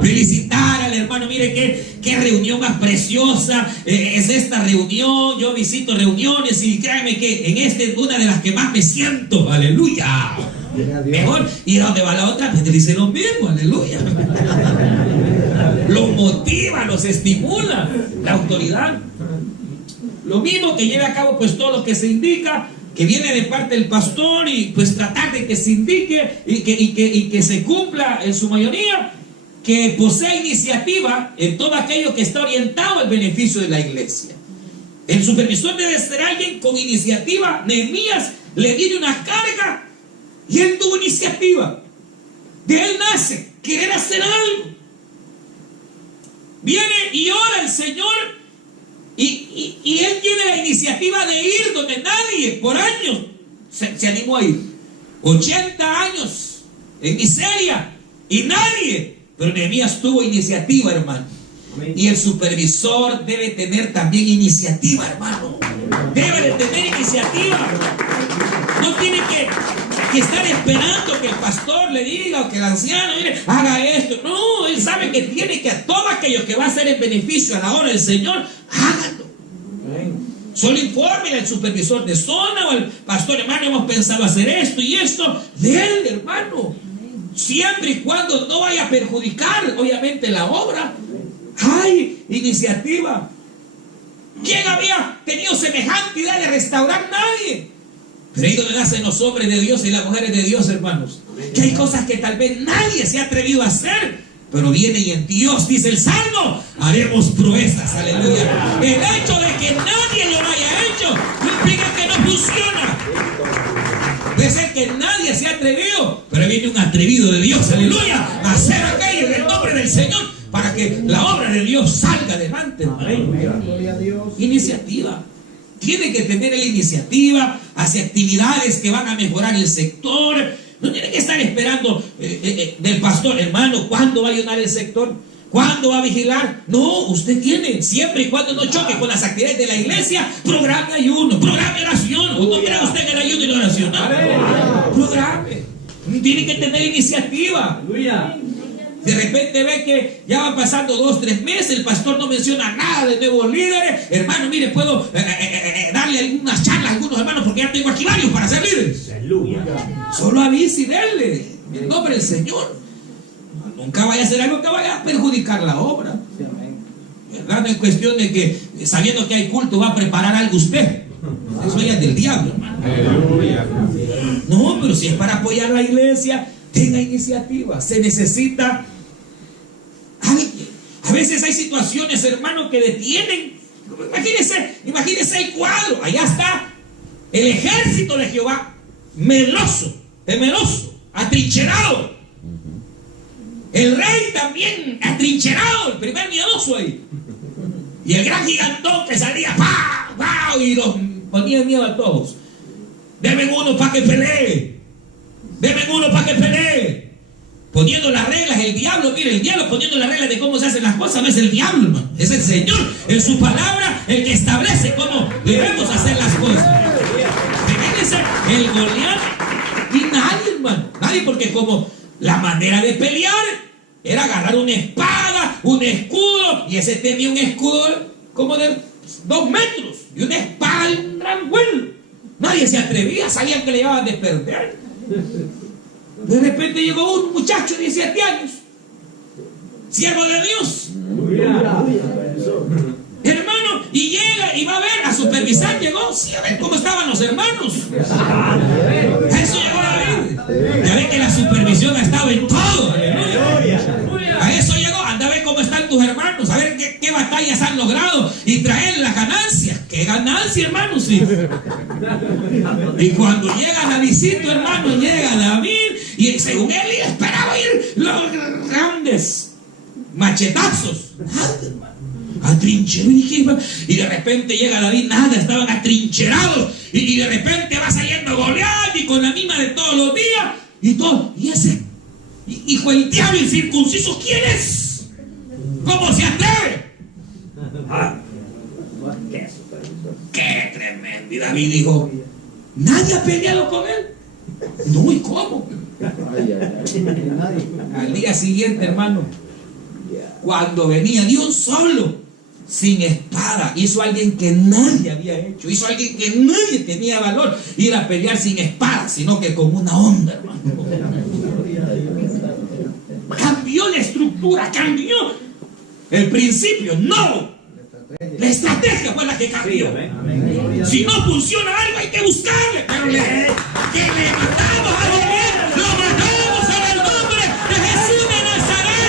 Felicitar al hermano. Mire qué reunión más preciosa es esta reunión. Yo visito reuniones y créanme que en esta es una de las que más me siento. Aleluya. Mejor ir a donde va la otra, pues te dice lo mismo. Aleluya. Los motiva, los estimula la autoridad. Lo mismo que lleve a cabo pues todo lo que se indica, que viene de parte del pastor, y pues tratar de que se indique y que se cumpla en su mayoría, que posea iniciativa en todo aquello que está orientado al beneficio de la iglesia. El supervisor debe ser alguien con iniciativa. Nehemías le viene una carga y él tuvo iniciativa. De él nace querer hacer algo. Viene y ora al Señor. Y él tiene la iniciativa de ir donde nadie por años se animó a ir. 80 años en miseria y nadie. Pero Nehemías tuvo iniciativa, hermano. Amén. Y el supervisor debe tener también iniciativa, hermano. Debe de tener iniciativa. No tiene que estar esperando que el pastor le diga o que el anciano haga esto. No, él sabe que tiene que, todo aquello que va a ser en beneficio a la hora del Señor, háganlo. Solo informe al supervisor de zona o al pastor, hermano, hemos pensado hacer esto y esto. De él, hermano. Siempre y cuando no vaya a perjudicar, obviamente, la obra. Hay iniciativa. ¿Quién había tenido semejante idea de restaurar? Nadie. Pero ahí donde nacen los hombres de Dios y las mujeres de Dios, hermanos. Que hay cosas que tal vez nadie se ha atrevido a hacer, pero viene y en Dios, dice el Salmo, haremos proezas. Aleluya. El hecho de que nadie lo haya hecho no implica que no funciona. Puede ser que nadie se ha atrevido, pero viene un atrevido de Dios, aleluya, a hacer aquello en el nombre del Señor para que la obra de Dios salga adelante. Gloria a Dios. Iniciativa. Tiene que tener la iniciativa hacia actividades que van a mejorar el sector. No tiene que estar esperando del pastor, hermano, ¿cuándo va a llenar el sector? ¿Cuándo va a vigilar? No, usted tiene, siempre y cuando no choque con las actividades de la iglesia, programe ayuno, programe oración. ¿O no cree usted en el ayuno y la oración? ¿No? Programe. Tiene que tener iniciativa. De repente ve que ya van pasando 2, 3 meses, el pastor no menciona nada de nuevos líderes. Hermano, mire, puedo darle algunas charlas a algunos hermanos porque ya tengo aquí varios para ser líderes. Solo avise y denle en el nombre del Señor. Nunca vaya a hacer algo que vaya a perjudicar la obra. ¿Verdad? No es cuestión de que sabiendo que hay culto va a preparar algo usted. Eso ya es del diablo, hermano. No, pero si es para apoyar la iglesia, tenga iniciativa. Se necesita alguien. A veces hay situaciones, hermano, que detienen. Imagínese el cuadro. Allá está el ejército de Jehová, medroso, temeroso, atrincherado. El rey también atrincherado, el primer miedoso ahí. Y el gran gigantón que salía, ¡pah! ¡pah! Y los ponía miedo a todos. Deben uno para que pelee. Deben uno para que pelee. Poniendo las reglas, el diablo, mire, el diablo poniendo las reglas de cómo se hacen las cosas, no es el diablo, hermano. Es el Señor, en su palabra, el que establece cómo debemos hacer las cosas. Fíjense, el Goliat y nadie, hermano. Nadie, porque como la manera de pelear era agarrar una espada, un escudo, y ese tenía un escudo como de 2 metros y una espada y un gran vuelo. Nadie se atrevía, sabían que le llevaban de perder. De repente llegó un muchacho de 17 años, siervo de Dios, hermano, y llega y va a ver a supervisar. Llegó, sí, a ver cómo estaban los hermanos. A eso llegó David. Ya ve que la supervisión ha estado en todo. A eso llegó. Anda a ver cómo están tus hermanos, a ver qué batallas han logrado y traer las ganancias. ¡Qué ganancia, hermanos! Sí. Y cuando llega Davidcito, hermano, llega David, y según él esperaba ir los grandes machetazos. Nada, hermano. Atrincherado. Y de repente llega David, nada, estaban atrincherados. Y de repente va saliendo Goliat, y con la misma de todos los días, y todo. Y ese hijo del diablo incircunciso, ¿quién es? ¿Cómo se atreve? ¡Qué tremendo! Y David dijo, ¿nadie ha peleado con él? No, ¿y cómo? Al día siguiente, hermano, cuando venía de un solo, sin espada, hizo alguien que nadie había hecho, hizo alguien que nadie tenía valor ir a pelear sin espada, sino que con una onda, hermano. Cambió la estructura, cambió el principio, no. La estrategia fue la que cambió. Si no funciona algo hay que buscarle, pero que le matamos a Goliat, lo matamos en el nombre de Jesús de Nazaret.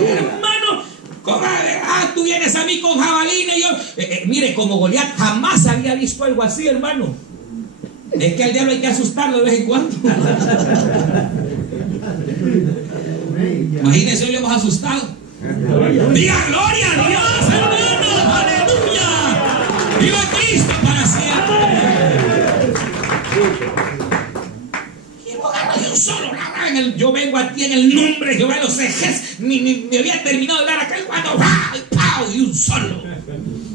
Hermano, tú vienes a mí con jabalina y yo, mire, como Goliat jamás había visto algo así, hermano. Es que al diablo hay que asustarlo de vez en cuando. Imagínense, hoy lo hemos asustado. Diga gloria a Dios, hermano, aleluya. Viva Cristo para siempre. Quiero agarrar de un solo. Yo vengo a ti en el nombre de Jehová de los ejércitos. Me había terminado de hablar acá cuando ¡pau! Y un solo.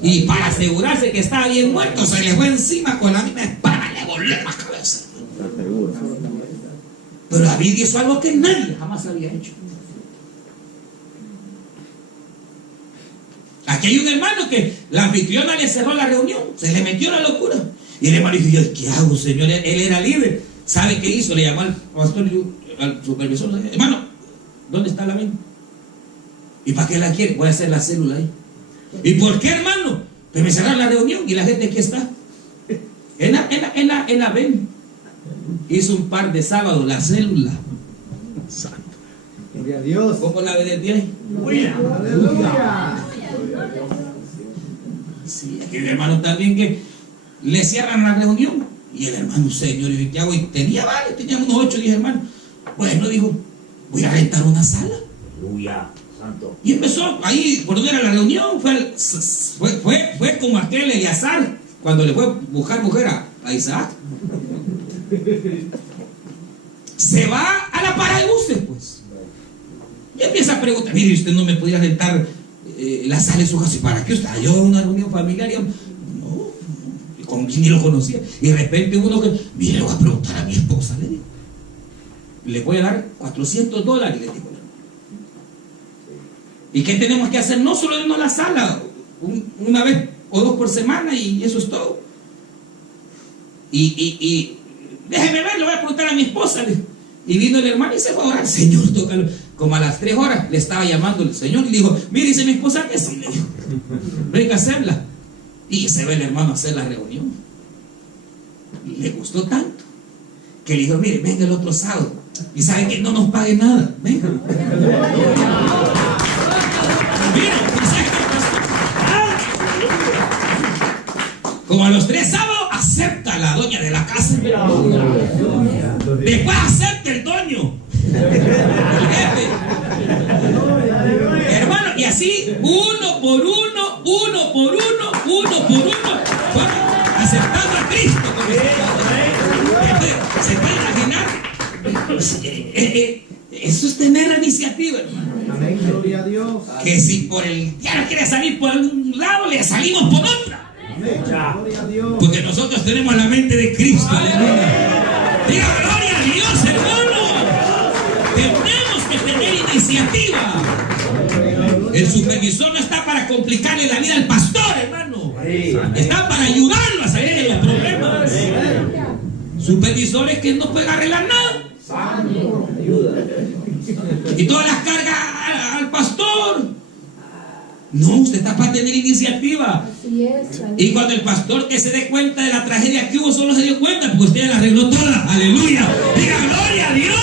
Y para asegurarse que estaba bien muerto, se le fue encima con la misma espada, le voló la cabeza. Pero David hizo algo que nadie jamás había hecho. Aquí hay un hermano que la anfitriona le cerró la reunión, se le metió la locura. Y el hermano dijo, ¿qué hago, señor? Él era líder. ¿Sabe qué hizo? Le llamó al pastor, al supervisor, hermano, ¿dónde está la mente? ¿Y para qué la quiere? Voy a hacer la célula ahí. ¿Y por qué, hermano? Pues me cerraron la reunión y la gente aquí está. En la ven. Hizo un par de sábados la célula. Santo. Gloria a Dios. ¿Cómo la ve desde ahí? Aleluya. Sí, aquí el hermano también que le cierran la reunión. Y el hermano, señor, ¿qué hago? Y tenía varios, tenía unos 8 o 10 hermanos. Bueno, dijo, voy a rentar una sala. Aleluya, santo. Y empezó ahí, por donde era la reunión, fue como aquel Eleazar, cuando le fue a buscar mujer a Isaac. Se va a la parada de buses, pues. Y empieza a preguntar, mire, usted no me podía rentar la sala de su casa. ¿Para qué usted? Yo en una reunión familiar. No, con quien ni lo conocía. Y de repente uno que, mire, le voy a preguntar a mi esposa, le digo. Le voy a dar $400, le digo. ¿Y qué tenemos que hacer? No solo irnos a la sala una vez o 2 por semana y eso es todo. Y déjeme ver, le voy a preguntar a mi esposa. Y vino el hermano y se fue a orar. Señor, tócalo. Como a las 3 horas le estaba llamando el Señor y le dijo, mire, dice mi esposa que sí, le dijo, venga a hacerla. Y se ve el hermano a hacer la reunión. Y le gustó tanto que le dijo, mire, venga el otro sábado. Y sabe que no nos pague nada. Venga. Mira, como a los 3 sábados acepta la doña de la casa. Después acepta el dueño, el jefe. Hermano, y así uno por uno, fueron aceptando a Cristo. ¿Se puede imaginar? Eso es tener la iniciativa, hermano. Amén, gloria a Dios. Que si por el diablo quiere salir por un lado, le salimos por otra. Amén, gloria a Dios. Porque nosotros tenemos la mente de Cristo. Aleluya. Diga gloria a Dios, hermano. Tenemos que tener iniciativa. El supervisor no está para complicarle la vida al pastor, hermano. Está para ayudarlo a salir de los problemas. Supervisores que no pueden arreglar nada. Y todas las cargas al pastor. No, usted está para tener iniciativa. Y cuando el pastor que se dé cuenta de la tragedia que hubo, solo se dio cuenta porque usted la arregló toda. Aleluya. Diga gloria a Dios.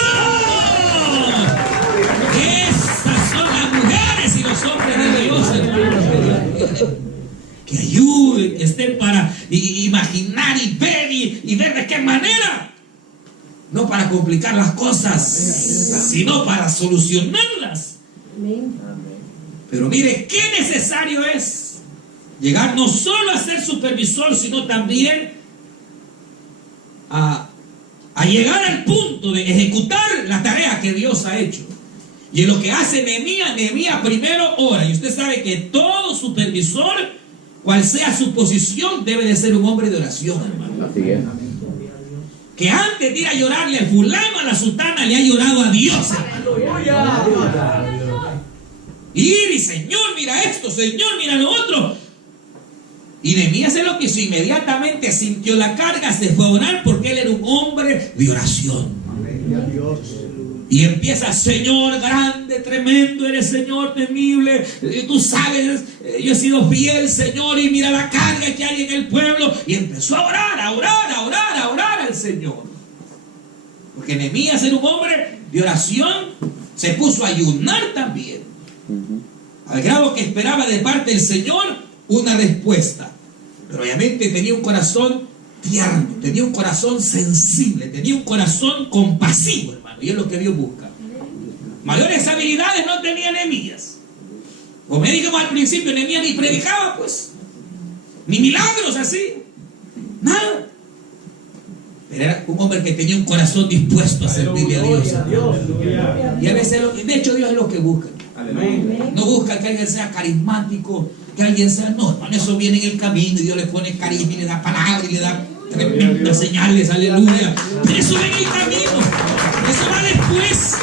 Esas son las mujeres y los hombres de Dios, hermanos, que ayuden, que estén para imaginar y ver de qué manera. No para complicar las cosas, sino para solucionarlas. Pero mire, qué necesario es llegar no solo a ser supervisor, sino también a llegar al punto de ejecutar la tarea que Dios ha hecho. Y en lo que hace Nehemías primero ora. Y usted sabe que todo supervisor, cual sea su posición, debe de ser un hombre de oración, hermano. Así es. Que antes de ir a llorarle al fulano, a la sultana, le ha llorado a Dios. Y Señor, mira esto, Señor, mira lo otro. Y Nehemías es lo que hizo. Inmediatamente sintió la carga, se fue a orar porque él era un hombre de oración. Y empieza, Señor, grande, tremendo eres, Señor, temible. Tú sabes, yo he sido fiel, Señor, y mira la carga que hay en el pueblo. Y empezó a orar al Señor. Porque Nehemías era un hombre de oración, se puso a ayunar también. Al grado que esperaba de parte del Señor una respuesta. Pero obviamente tenía un corazón tierno, tenía un corazón sensible, tenía un corazón compasivo, hermano. Y es lo que Dios busca. Mayores habilidades no tenía Nehemías. Como dijimos al principio, Nehemías ni predicaba, pues. Ni milagros así. Nada. Pero era un hombre que tenía un corazón dispuesto a servirle a Dios. Y a veces, de hecho, Dios es lo que busca. No busca que alguien sea carismático, que alguien sea, no, hermano, eso viene en el camino y Dios le pone carisma y le da palabra y le da tremendas señales, aleluya. Pero eso viene en el camino, eso va después.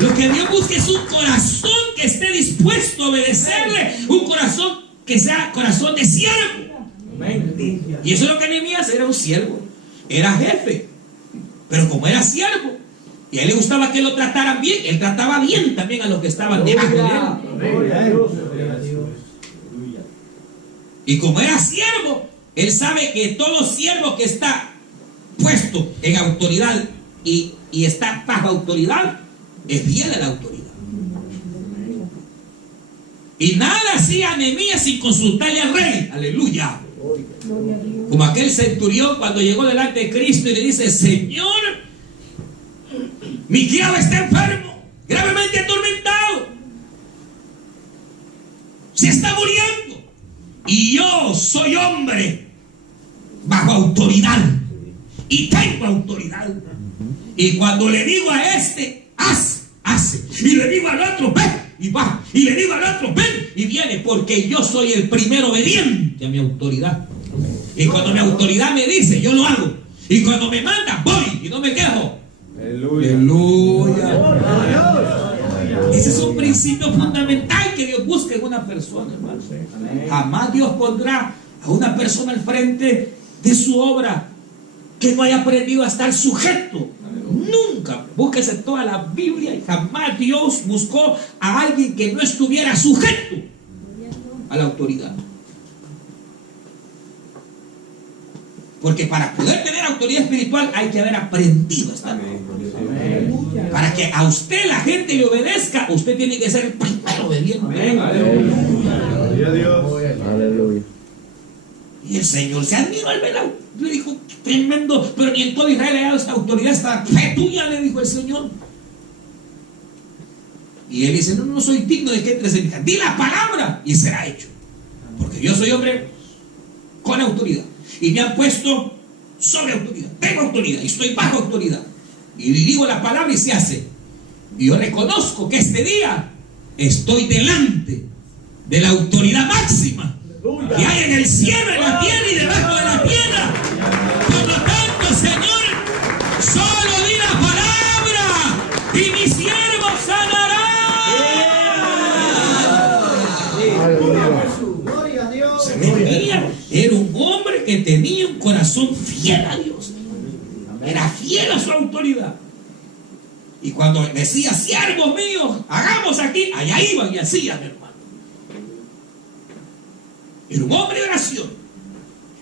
Lo que Dios busca es un corazón que esté dispuesto a obedecerle, un corazón que sea corazón de siervo. Y eso es lo que Nehemías era, un siervo, era jefe, pero como era siervo y a él le gustaba que lo trataran bien, él trataba bien también a los que estaban debajo de él. Y como era siervo, él sabe que todo siervo que está puesto en autoridad y está bajo autoridad es fiel a la autoridad. Y nada hacía Nehemías sin consultarle al rey. Aleluya. Como aquel centurión cuando llegó delante de Cristo y le dice, Señor, mi criado está enfermo, gravemente atormentado, se está muriendo, y yo soy hombre bajo autoridad y tengo autoridad. Y cuando le digo a este, hace. y le digo al otro, ven, y va, y le digo al otro, ven, y viene, porque yo soy el primero obediente a mi autoridad. Y cuando mi autoridad me dice, yo lo hago. Y cuando me manda, voy y no me quejo. Aleluya. Aleluya. Ese es un principio fundamental que Dios busca en una persona, hermano. Jamás Dios pondrá a una persona al frente de su obra que no haya aprendido a estar sujeto. Nunca. Búsquese toda la Biblia y jamás Dios buscó a alguien que no estuviera sujeto a la autoridad. Porque para poder tener autoridad espiritual hay que haber aprendido a estar. Para que a usted la gente le obedezca, usted tiene que ser el primero obediente. Aleluya. Y el Señor se admiró al verlo. Le dijo, tremendo, pero ni en todo Israel hay esta autoridad, esta fe tuya, le dijo el Señor. Y él dice, no soy digno de que entres en mi casa. Di la palabra y será hecho. Porque yo soy hombre con autoridad. Y me han puesto sobre autoridad. Tengo autoridad y estoy bajo autoridad. Y digo la palabra y se hace. Y yo reconozco que este día estoy delante de la autoridad máxima que hay en el cielo, en la tierra y debajo de la tierra. Por lo tanto, Señor, solo di la palabra y mi siervo sanará. Gloria a Dios. Era un hombre que tenía un corazón fiel a Dios. Era fiel a su autoridad. Y cuando decía, siervos míos, hagamos aquí, allá iban y hacían, hermano. Era un hombre de oración.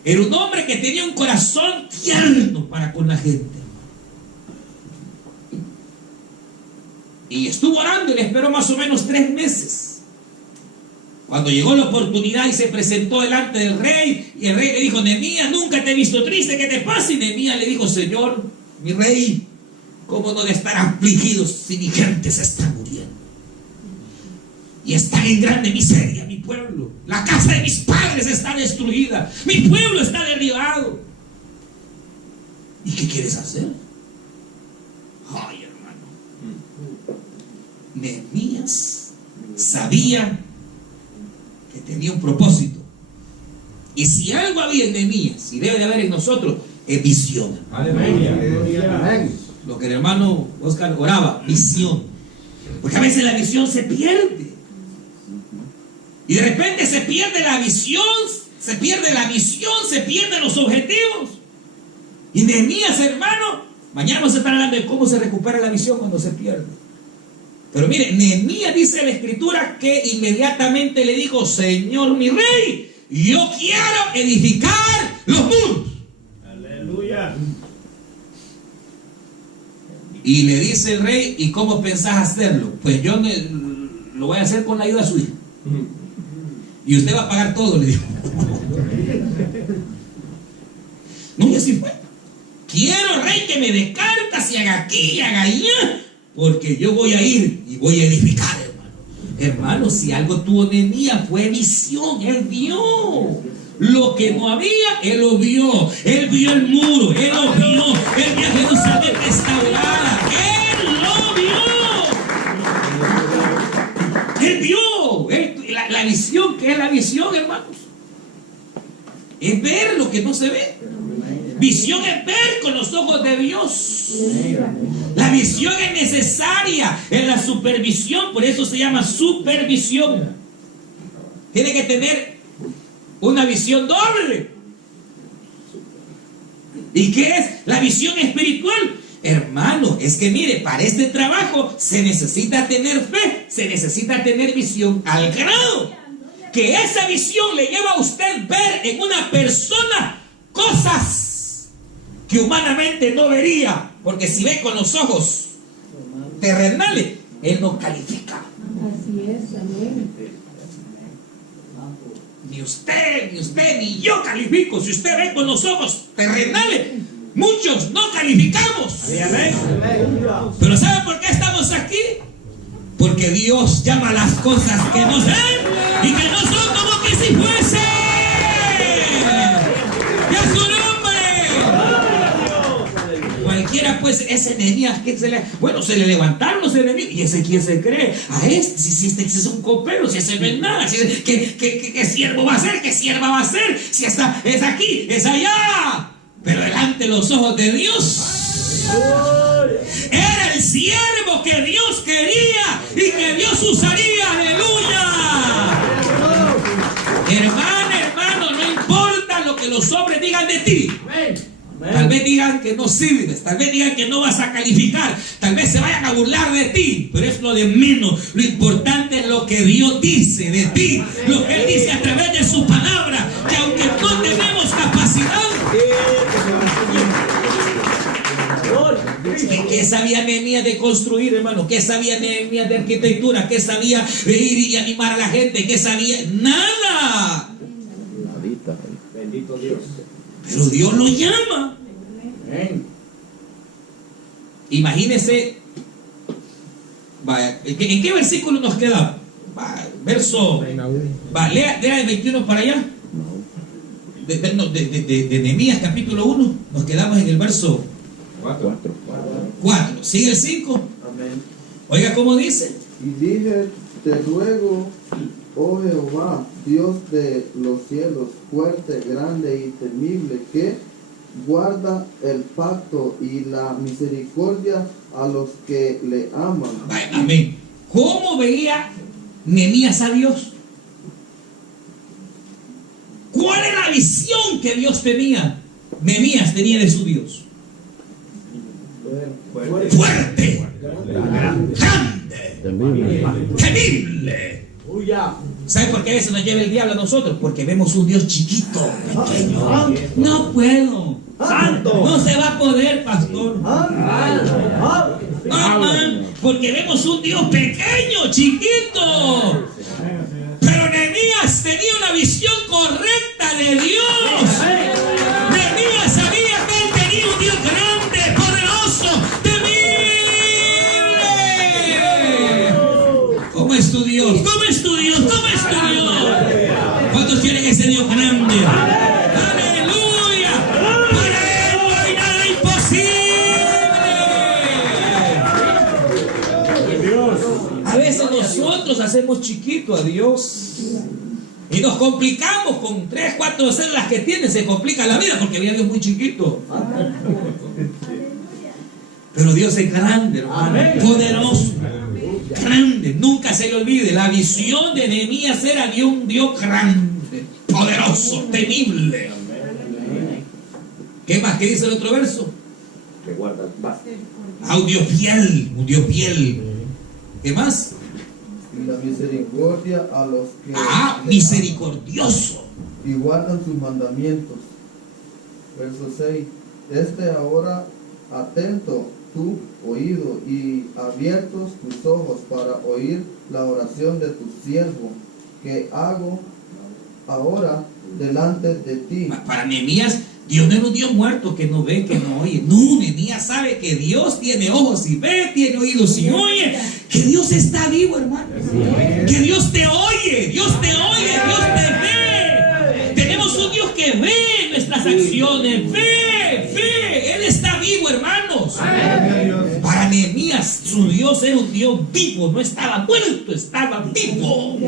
Era un hombre que tenía un corazón tierno para con la gente. Y estuvo orando y le esperó más o menos 3 meses. Cuando llegó la oportunidad y se presentó delante del rey, y el rey le dijo, Nehemías, nunca te he visto triste, ¿qué te pasa? Y Nehemías le dijo, Señor, mi rey, ¿cómo no de estar afligidos si mi gente se está muriendo? Y está en grande miseria mi pueblo. La casa de mis padres está destruida. Mi pueblo está derribado. ¿Y qué quieres hacer? Ay, hermano. Nehemías sabía que tenía un propósito. Y si algo había en Nehemías, y debe de haber en nosotros, es visión. Aleluya. Lo que el hermano Oscar oraba, visión. Porque a veces la visión se pierde. Y de repente se pierde la visión, se pierden los objetivos. Y Nehemías, hermano, mañana vamos a estar hablando de cómo se recupera la visión cuando se pierde. Pero mire, Nehemías dice la escritura que inmediatamente le dijo, Señor mi rey, yo quiero edificar los muros. Aleluya. Y le dice el rey, ¿y cómo pensás hacerlo? Pues yo lo voy a hacer con la ayuda suya. Y usted va a pagar todo, le dijo. No, y así fue. Quiero, rey, que me dé cartas y haga aquí y haga allá, porque yo voy a ir y voy a edificar, hermano. Hermano, si algo tuvo Nehemías fue visión. Él vio lo que no había, él lo vio. Él vio el muro, él lo vio. Él vio a Jerusalén restaurada. Él lo vio. Él vio. La visión, ¿qué es la visión, hermanos? Es ver lo que no se ve. Visión es ver con los ojos de Dios. La visión es necesaria en la supervisión, por eso se llama supervisión. Tiene que tener una visión doble. ¿Y qué es la visión espiritual? Hermano, es que mire, para este trabajo se necesita tener fe, se necesita tener visión, al grado que esa visión le lleva a usted ver en una persona cosas que humanamente no vería, porque si ve con los ojos terrenales, él no califica. Así es, amén. Ni usted, ni yo califico. Si usted ve con los ojos terrenales, muchos no calificamos. Pero ¿sabe por qué estamos aquí? Porque Dios llama las cosas que no son y que no son como que si fuese. ¡Y a su nombre! Cualquiera puede ese Nehemías que se le levantaron los enemigos. ¿Y ese quién se cree? A este, si este es un copero, si ese no es nada, ¿qué siervo va a ser? ¿Qué sierva va a ser? Si está, es aquí, es allá. Pero delante de los ojos de Dios era el siervo que Dios quería y que Dios usaría. ¡Aleluya! Hermano, no importa lo que los hombres digan de ti. Tal vez digan que no sirves, tal vez digan que no vas a calificar, tal vez se vayan a burlar de ti, pero es lo de menos. Lo importante es lo que Dios dice de ti, lo que Él dice a través de su palabra, que aunque no tenemos capacidad, ¿qué sabía Nehemías de construir, hermano? ¿Qué sabía Nehemías de arquitectura? ¿Qué sabía de ir y animar a la gente? ¿Qué sabía? Nada. Bendito Dios. Pero Dios lo llama. Imagínese. ¿En qué versículo nos queda? Verso. Lea de 21 para allá. De Nehemías capítulo 1. Nos quedamos en el verso 4. Sigue el 5. Amén. Oiga cómo dice. Y dije, te ruego, oh Jehová, Dios de los cielos, fuerte, grande y temible, que guarda el pacto y la misericordia a los que le aman. Amén. ¿Cómo veía Nehemías a Dios? ¿Cuál era la visión que Dios tenía? Nehemías tenía de su Dios. Fuerte, grande, temible. ¿Sabe por qué a veces nos lleva el diablo a nosotros? Porque vemos un Dios chiquito, pequeño. No puedo. Santo. No se va a poder, pastor. Porque vemos un Dios pequeño, chiquito. Pero Nehemías tenía una visión correcta de Dios. Nehemías sabía que él tenía un Dios grande, poderoso, temible. ¿Cómo es tu Dios? ¿Cómo es tu Dios? ¿Cómo es tu Dios? ¿Cuántos tienen ese Dios grande? ¡Aleluya! Para Él no hay nada imposible. A veces nosotros hacemos chiquito a Dios y nos complicamos con 3, 4 células que tiene. Se complica la vida porque Dios es muy chiquito. Pero Dios es grande, hermano, poderoso, grande. Nunca se le olvide, la visión de Nehemías era de un Dios grande, poderoso, temible. ¿Qué más? ¿Qué dice el otro verso? Que guarda el pacto. Un Dios fiel. ¿Qué más? Y la misericordia a los que misericordioso. y guardan sus mandamientos. Verso 6. Ahora atento tu oído y abiertos tus ojos para oír la oración de tu siervo que hago ahora delante de ti. Para Nehemías, Dios no es un Dios muerto que no ve, que no oye. No, Nehemías sabe que Dios tiene ojos y ve, tiene oídos y oye. Que Dios está vivo, hermano. Que Dios te oye, Dios te ve. Tenemos un Dios que ve nuestras acciones, ve. Él está vivo, hermanos. Para Nehemías, su Dios era un Dios vivo, no estaba muerto, estaba vivo.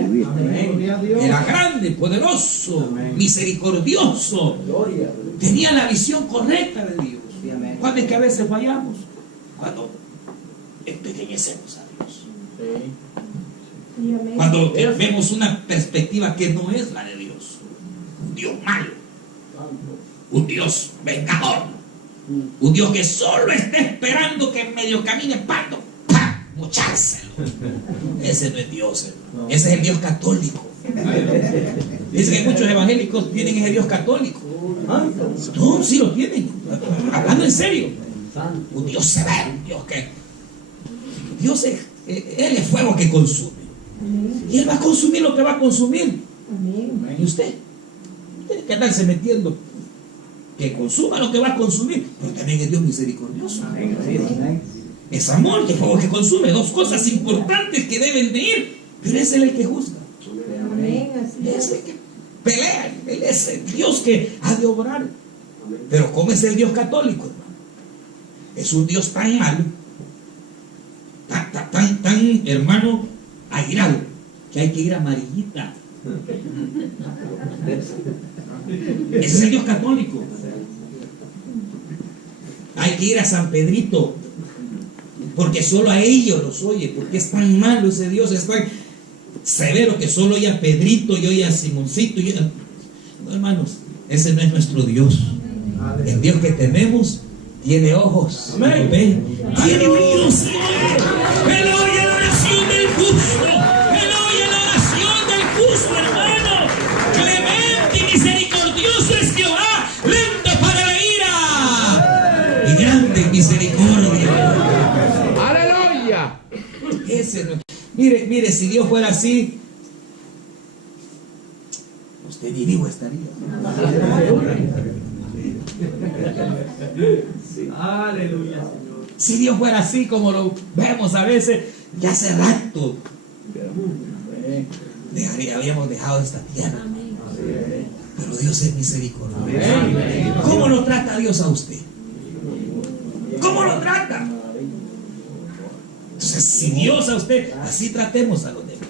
Era grande, poderoso, misericordioso. Tenía la visión correcta de Dios. ¿Cuándo es que a veces fallamos? Cuando empequeñecemos a Dios. Cuando vemos una perspectiva que no es la de Dios. Un Dios malo. Un Dios vengador. Un Dios que solo está esperando que en medio camine para mochárselo. Ese no es Dios, hermano. Ese es el Dios católico. Dicen que muchos evangélicos tienen ese Dios católico. No, sí lo tienen. Hablando en serio. Un Dios severo, un Dios que... Él es fuego que consume. Y Él va a consumir lo que va a consumir. ¿Y usted? Tiene que andarse metiendo que consuma lo que va a consumir. Pero también es Dios misericordioso. Es amor, que fuego que consume. Dos cosas importantes que deben de ir. Pero es Él el que juzga. Es el que pelea. Él es el Dios que ha de obrar. Pero ¿cómo es el Dios católico, hermano? es un Dios tan malo, tan hermano, airado, que hay que ir a amarillita. Ese es el Dios católico. Hay que ir a San Pedrito, porque solo a ellos los oye, porque es tan malo ese Dios, es tan severo que solo oye a Pedrito y oye a Simoncito. No, hermanos, ese no es nuestro Dios. El Dios que tenemos tiene ojos, ve, tiene oídos, Él oye la oración del justo, Él oye la oración del justo, hermano. Clemente y misericordioso es Jehová, lento para la ira y grande en misericordia. ¡Aleluya! Ese no. Mire, si Dios fuera así, usted ni vivo estaría. Aleluya, Señor. Si Dios fuera así como lo vemos a veces, ya hace rato habíamos dejado esta tierra. Pero Dios es misericordioso. ¿Cómo lo trata Dios a usted? ¿Cómo lo trata? Entonces, si Dios a usted, así tratemos a los demás.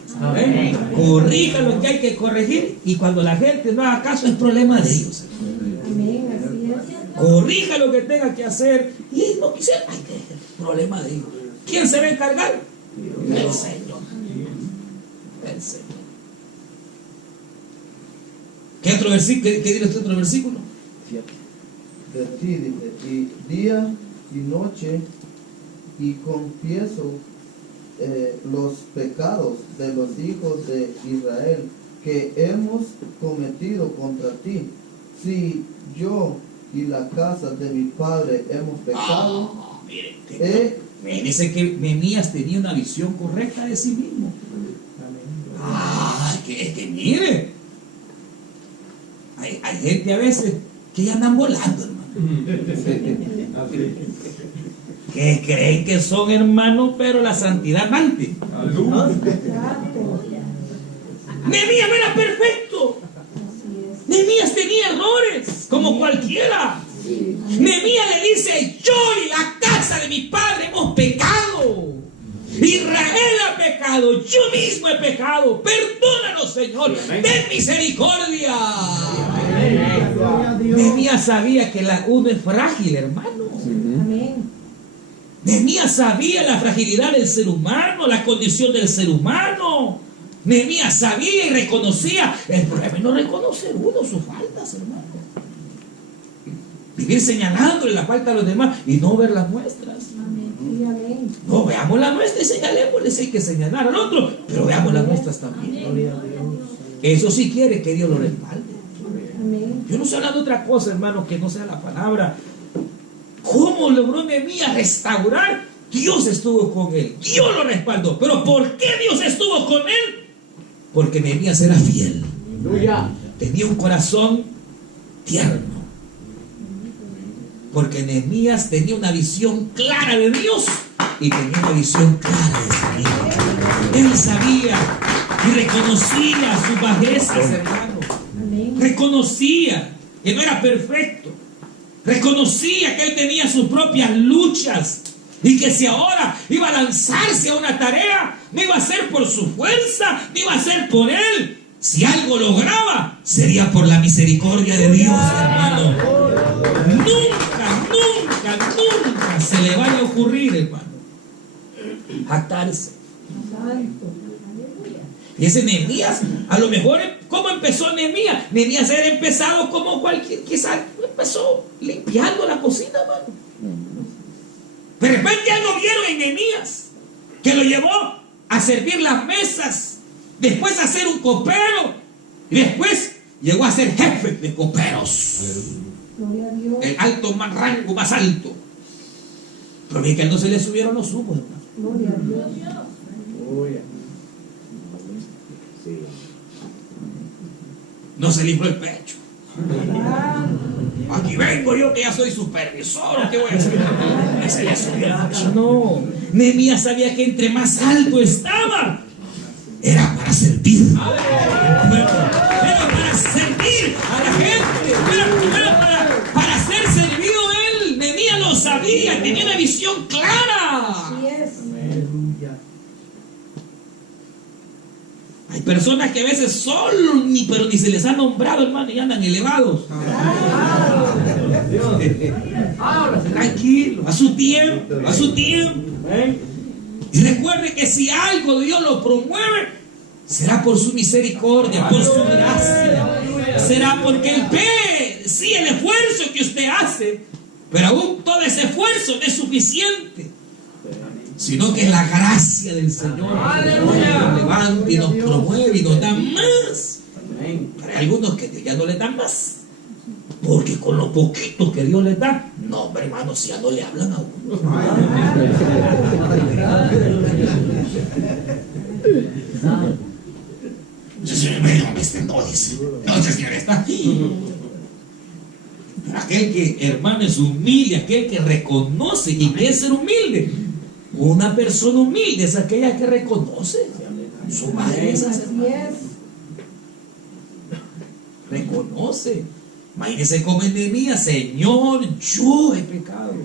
Corrija lo que hay que corregir, y cuando la gente no haga caso es problema de ellos. Corrija lo que tenga que hacer, y no quisiera, problema de ellos. ¿Quién se va a encargar? El Señor. El Señor. ¿Qué otro versículo? ¿Qué dice este otro versículo? De ti, dice, y día y noche, y confieso los pecados de los hijos de Israel que hemos cometido contra ti. Si yo y la casa de mi padre hemos pecado, dice que Nehemías tenía una visión correcta de sí mismo. Es que mire, hay gente a veces que ya andan volando, hermano. Que creen que son hermanos, pero la santidad mante. Nehemías no era perfecto. Nehemías tenía errores, como cualquiera. Nehemías le dice: yo y la casa de mi padre hemos pecado. Israel ha pecado, yo mismo he pecado. Perdónanos, Señor, ten misericordia. Nehemías sabía que uno es frágil, hermano. Nehemías sabía la fragilidad del ser humano, la condición del ser humano. Nehemías sabía y reconocía. El problema es no reconocer uno sus faltas, hermano. Vivir señalándole la falta a los demás y no ver las nuestras. No, veamos las nuestras y señalémosle. Si hay que señalar al otro, pero veamos las nuestras también. Eso sí quiere que Dios lo respalde. Yo no estoy hablando de otra cosa, hermano, que no sea la palabra. ¿Cómo logró Nehemías restaurar? Dios estuvo con él, Dios lo respaldó. ¿Pero por qué Dios estuvo con él? Porque Nehemías era fiel. Tenía un corazón tierno. Porque Nehemías tenía una visión clara de Dios y tenía una visión clara de sí mismo. Él sabía y reconocía sus bajezas, hermano. Reconocía que no era perfecto. Reconocía que él tenía sus propias luchas y que si ahora iba a lanzarse a una tarea, no iba a ser por su fuerza, no iba a ser por él. Si algo lograba, sería por la misericordia de Dios, hermano. Nunca se le vaya a ocurrir, hermano, jactarse. Y ese Nehemías, a lo mejor, ¿cómo empezó Nehemías? Nehemías era empezado como cualquier, quizás empezó limpiando la cocina, hermano. De repente algo vieron en Nehemías que lo llevó a servir las mesas, después a ser un copero, y después llegó a ser jefe de coperos. El alto más rango, más alto. Pero bien que a él no se le subieron los humos, hermano. Gloria a Dios. No se le infló el pecho. Aquí vengo yo que ya soy supervisor. ¿Qué voy a hacer? No se le subió el pecho. No. Nehemías sabía que entre más alto estaba, era para servir. Era para servir a la gente. Era para ser servido él. Nehemías lo sabía. Tenía una revelación clara. Así es. Aleluya. Hay personas que a veces solo pero ni se les ha nombrado, hermano, y andan elevados. Tranquilo, a su tiempo, a su tiempo. Y recuerde que si algo Dios lo promueve, será por su misericordia, por su gracia. Será porque Él ve, sí, el esfuerzo que usted hace, pero aún todo ese esfuerzo no es suficiente, sino que es la gracia del Señor que nos levanta y nos promueve y nos da más. Para algunos que Dios ya no le da más, porque con lo poquito que Dios le da, no, hombre, hermanos, ya no le hablan a uno. Entonces, señor, está aquel que, hermano, es humilde, aquel que reconoce y que es ser humilde. Una persona humilde es aquella que reconoce su bajeza, hermano. Reconoce. Imagínese como Nehemías: Señor, yo he pecado,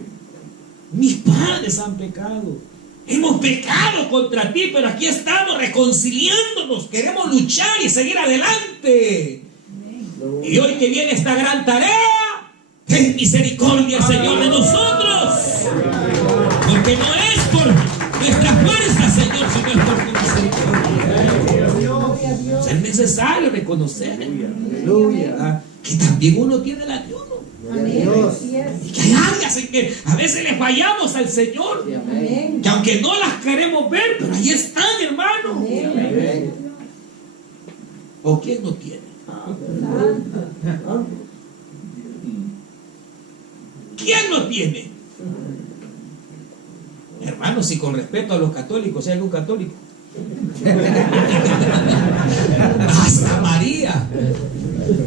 mis padres han pecado, hemos pecado contra ti, pero aquí estamos reconciliándonos, queremos luchar y seguir adelante. Y hoy que viene esta gran tarea, ten misericordia, Señor, de nosotros, porque no es por nuestra fuerza, Señor, sino es por tu misericordia. Es necesario reconocer que también uno tiene la de uno. Y que hay áreas en que a veces le fallamos al Señor, que aunque no las queremos ver, pero ahí están, hermano. ¿O quién no tiene? ¿Quién no tiene? Hermanos, si con respeto a los católicos, si hay algún católico, hasta María,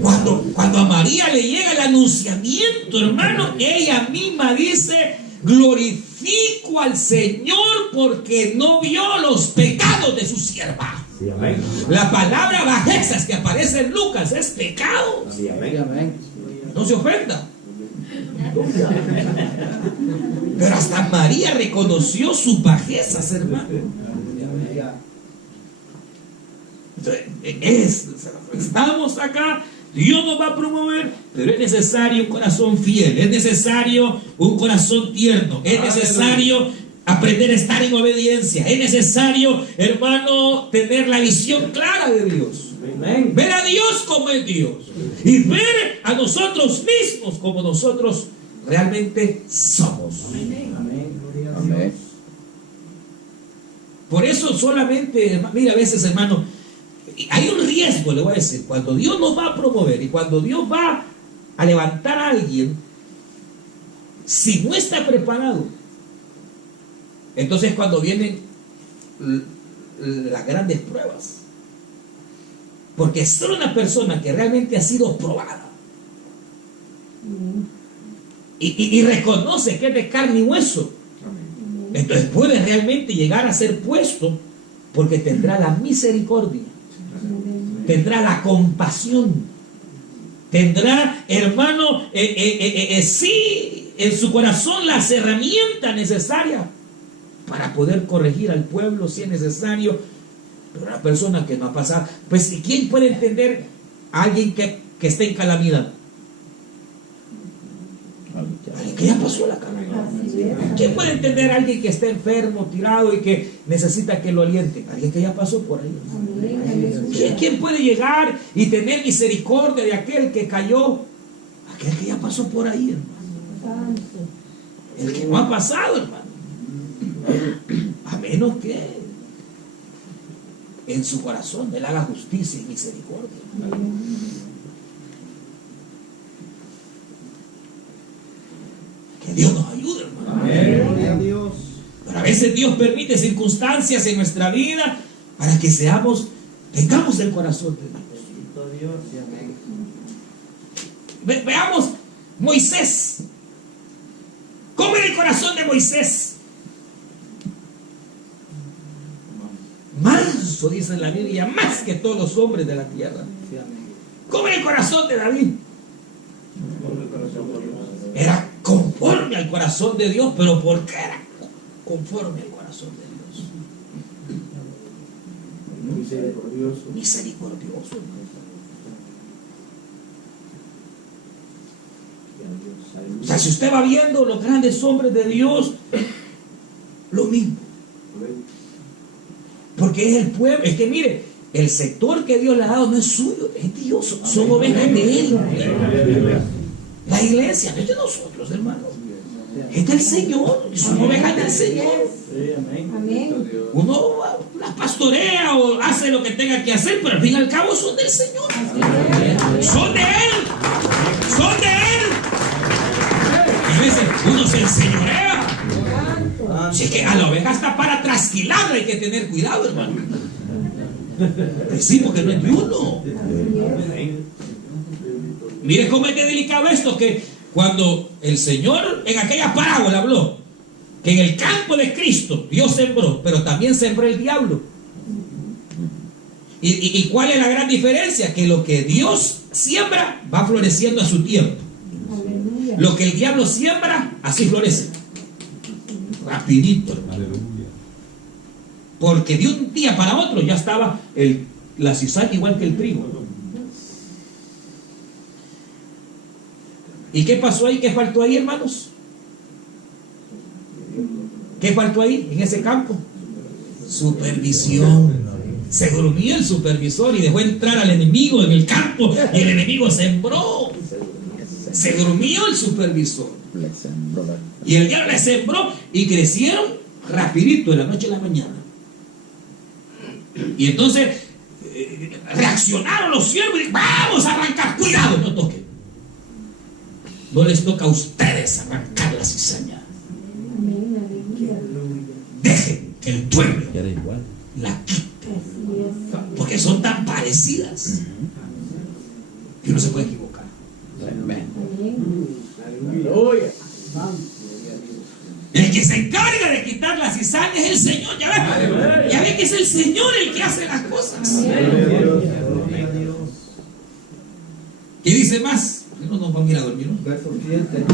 cuando a María le llega el anunciamiento, hermano, ella misma dice: glorifico al Señor porque no vio los pecados de su sierva. La palabra bajezas que aparece en Lucas es pecado. No se ofenda. Pero hasta María reconoció sus bajezas, hermano. Estamos acá, Dios nos va a promover, pero es necesario un corazón fiel, es necesario un corazón tierno, es necesario aprender a estar en obediencia, es necesario, hermano, tener la visión clara de Dios. Ver a Dios como es Dios y ver a nosotros mismos como nosotros realmente somos. Amén. Por eso solamente, mira, a veces, hermano, hay un riesgo, le voy a decir, cuando Dios nos va a promover y cuando Dios va a levantar a alguien, si no está preparado, entonces cuando vienen las grandes pruebas, porque es solo una persona que realmente ha sido probada y reconoce que es de carne y hueso, entonces puede realmente llegar a ser puesto, porque tendrá la misericordia, tendrá la compasión, tendrá, hermano, sí, en su corazón las herramientas necesarias para poder corregir al pueblo si es necesario. Pero una persona que no ha pasado, pues ¿quién puede entender a alguien que esté en calamidad? Alguien que ya pasó la calamidad. ¿Quién puede entender a alguien que está enfermo, tirado y que necesita que lo aliente? Alguien que ya pasó por ahí. ¿Quién puede llegar y tener misericordia de aquel que cayó? Aquel que ya pasó por ahí, hermano. El que no ha pasado, hermano. A menos que en su corazón Él haga justicia y misericordia. Que Dios nos ayude, hermano. Gloria a Dios. Pero a veces Dios permite circunstancias en nuestra vida para que tengamos el corazón de Dios. Veamos Moisés. ¿Cómo era el corazón de Moisés? Manso, dice la Biblia, más que todos los hombres de la tierra. ¿Cómo era el corazón de David? Era conforme al corazón de Dios, pero ¿por qué era? conforme al corazón de Dios. Misericordioso. Misericordioso. O sea, si usted va viendo los grandes hombres de Dios, lo mismo. Porque es el pueblo, es que mire, el sector que Dios le ha dado no es suyo, es Dios, son ovejas de Él. La iglesia no es de nosotros, hermanos, es del Señor, y son ovejas del Señor. Amén. Uno las pastorea o hace lo que tenga que hacer, pero al fin y al cabo son del Señor. Son de Él. Son de Él. Y a veces uno se enseñorea. Si es que a la oveja está para trasquilarla, hay que tener cuidado, hermano. Pues sí, porque no es de uno. Mire cómo es de delicado esto, que cuando el Señor en aquella parábola habló que en el campo de Cristo Dios sembró, pero también sembró el diablo. ¿Y cuál es la gran diferencia? Que lo que Dios siembra va floreciendo a su tiempo. Lo que el diablo siembra, así florece. Rapidito, hermano. Porque de un día para otro ya estaba la cizaña igual que el trigo. ¿Y qué pasó ahí? ¿Qué faltó ahí, hermanos? ¿Qué faltó ahí en ese campo? Supervisión. Se durmió el supervisor y dejó entrar al enemigo en el campo y el enemigo sembró. Se durmió el supervisor y el diablo le sembró y crecieron rapidito de la noche a la mañana. Y entonces reaccionaron los siervos y vamos a arrancar. Cuidado, no toquen. No les toca a ustedes arrancar la cizaña. Dejen que el pueblo la quite, porque son tan parecidas que uno se puede equivocar. El que se encarga de quitar la cizaña es el Señor. Ya ve que es el Señor el que hace las cosas. ¿Qué dice más? No nos vamos a ir a dormir, ¿no? Verso 7.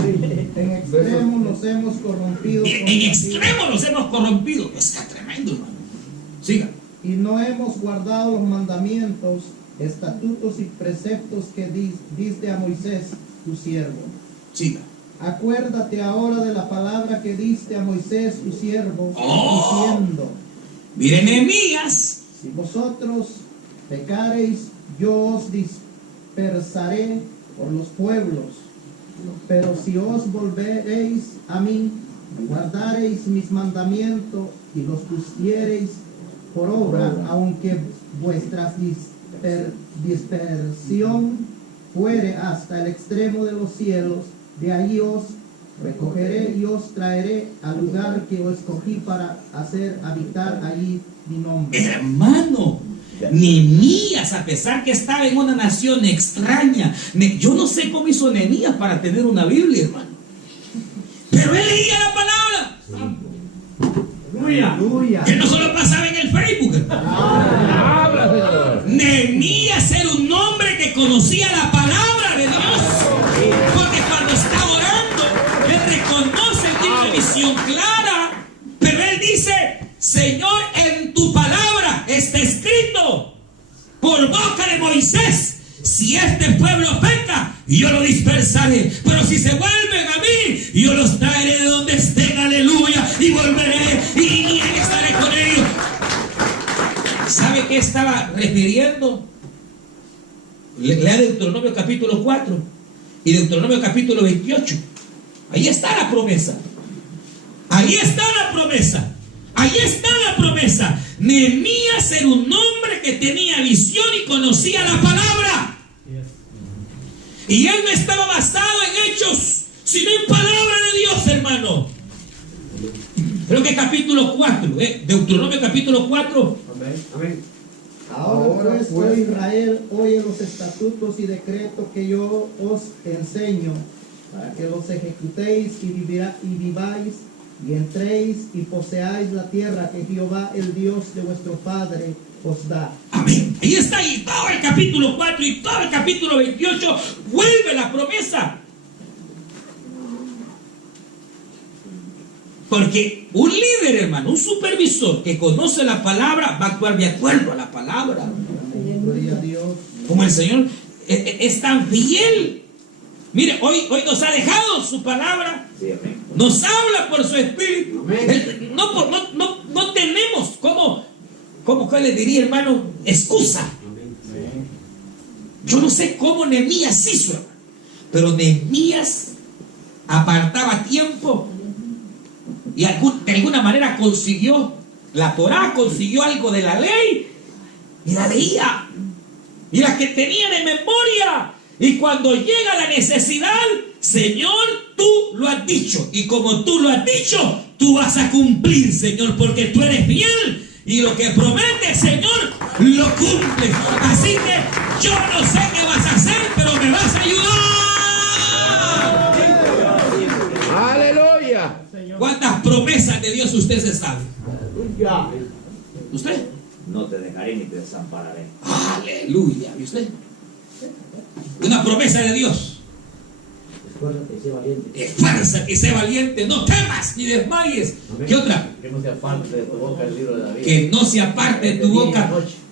En extremo nos hemos corrompido. En extremo nos hemos corrompido. Está tremendo, hermano. Siga. Y no hemos guardado los mandamientos, estatutos y preceptos que diste a Moisés, tu siervo. Siga. Acuérdate ahora de la palabra que diste a Moisés, tu siervo, diciendo: Mire, Nehemías. Si vosotros pecareis, yo os dispersaré por los pueblos, pero si os volveréis a mí, guardaréis mis mandamientos y los pusiereis por obra, aunque vuestra dispersión fuere hasta el extremo de los cielos, de allí os recogeré y os traeré al lugar que os escogí para hacer habitar allí mi nombre. Hermano, Nehemías, a pesar que estaba en una nación extraña, yo no sé cómo hizo Nehemías para tener una Biblia, hermano, pero él leía la palabra. Aleluya. Que no solo pasaba en el Facebook. Nehemías era un hombre que conocía la palabra de Dios, porque cuando está orando él reconoce, él tiene una visión clara, pero él dice: Señor, en tu palabra está escrito por boca de Moisés: si este pueblo peca, yo lo dispersaré, pero si se vuelven a mí, yo los traeré de donde estén, aleluya, y volveré y estaré con ellos. ¿Sabe qué estaba refiriendo? Lea Deuteronomio capítulo 4 y Deuteronomio capítulo 28. Ahí está la promesa. Ahí está la promesa. Ahí está la promesa. Nehemías era un hombre que tenía visión y conocía la palabra. Y él no estaba basado en hechos, sino en palabra de Dios, hermano. Creo que capítulo 4, Deuteronomio capítulo 4. Amén. Ahora pues, Israel, oye los estatutos y decretos que yo os enseño, para que los ejecutéis y viváis, y entréis y poseáis la tierra que Jehová, el Dios de vuestro Padre, os da. Amén. Ahí está, y todo el capítulo 4 y todo el capítulo 28 vuelve la promesa. Porque un líder, hermano, un supervisor que conoce la palabra va a actuar de acuerdo a la palabra. Gloria a Dios. Como el Señor es tan fiel. Mire, hoy nos ha dejado su palabra. Sí, amén. Nos habla por su espíritu. No tenemos ¿cómo que le diría, hermano? Excusa. Yo no sé cómo Nehemías hizo, hermano, pero Nehemías apartaba tiempo y de alguna manera consiguió la Torá, consiguió algo de la ley y la leía y la que tenía de memoria. Y cuando llega la necesidad, Señor, tú lo has dicho. Y como tú lo has dicho, tú vas a cumplir, Señor, porque tú eres fiel. Y lo que prometes, Señor, lo cumples. Así que yo no sé qué vas a hacer, pero me vas a ayudar. Aleluya. ¿Cuántas promesas de Dios usted se sabe? ¿Usted? No te dejaré ni te desampararé. Aleluya. ¿Y usted? Una promesa de Dios. Esfuérzate y sé valiente. Esfuérzate y sé valiente. No temas ni desmayes. ¿Qué otra? Que no se aparte de tu boca el libro de la vida. Que no se aparte de tu boca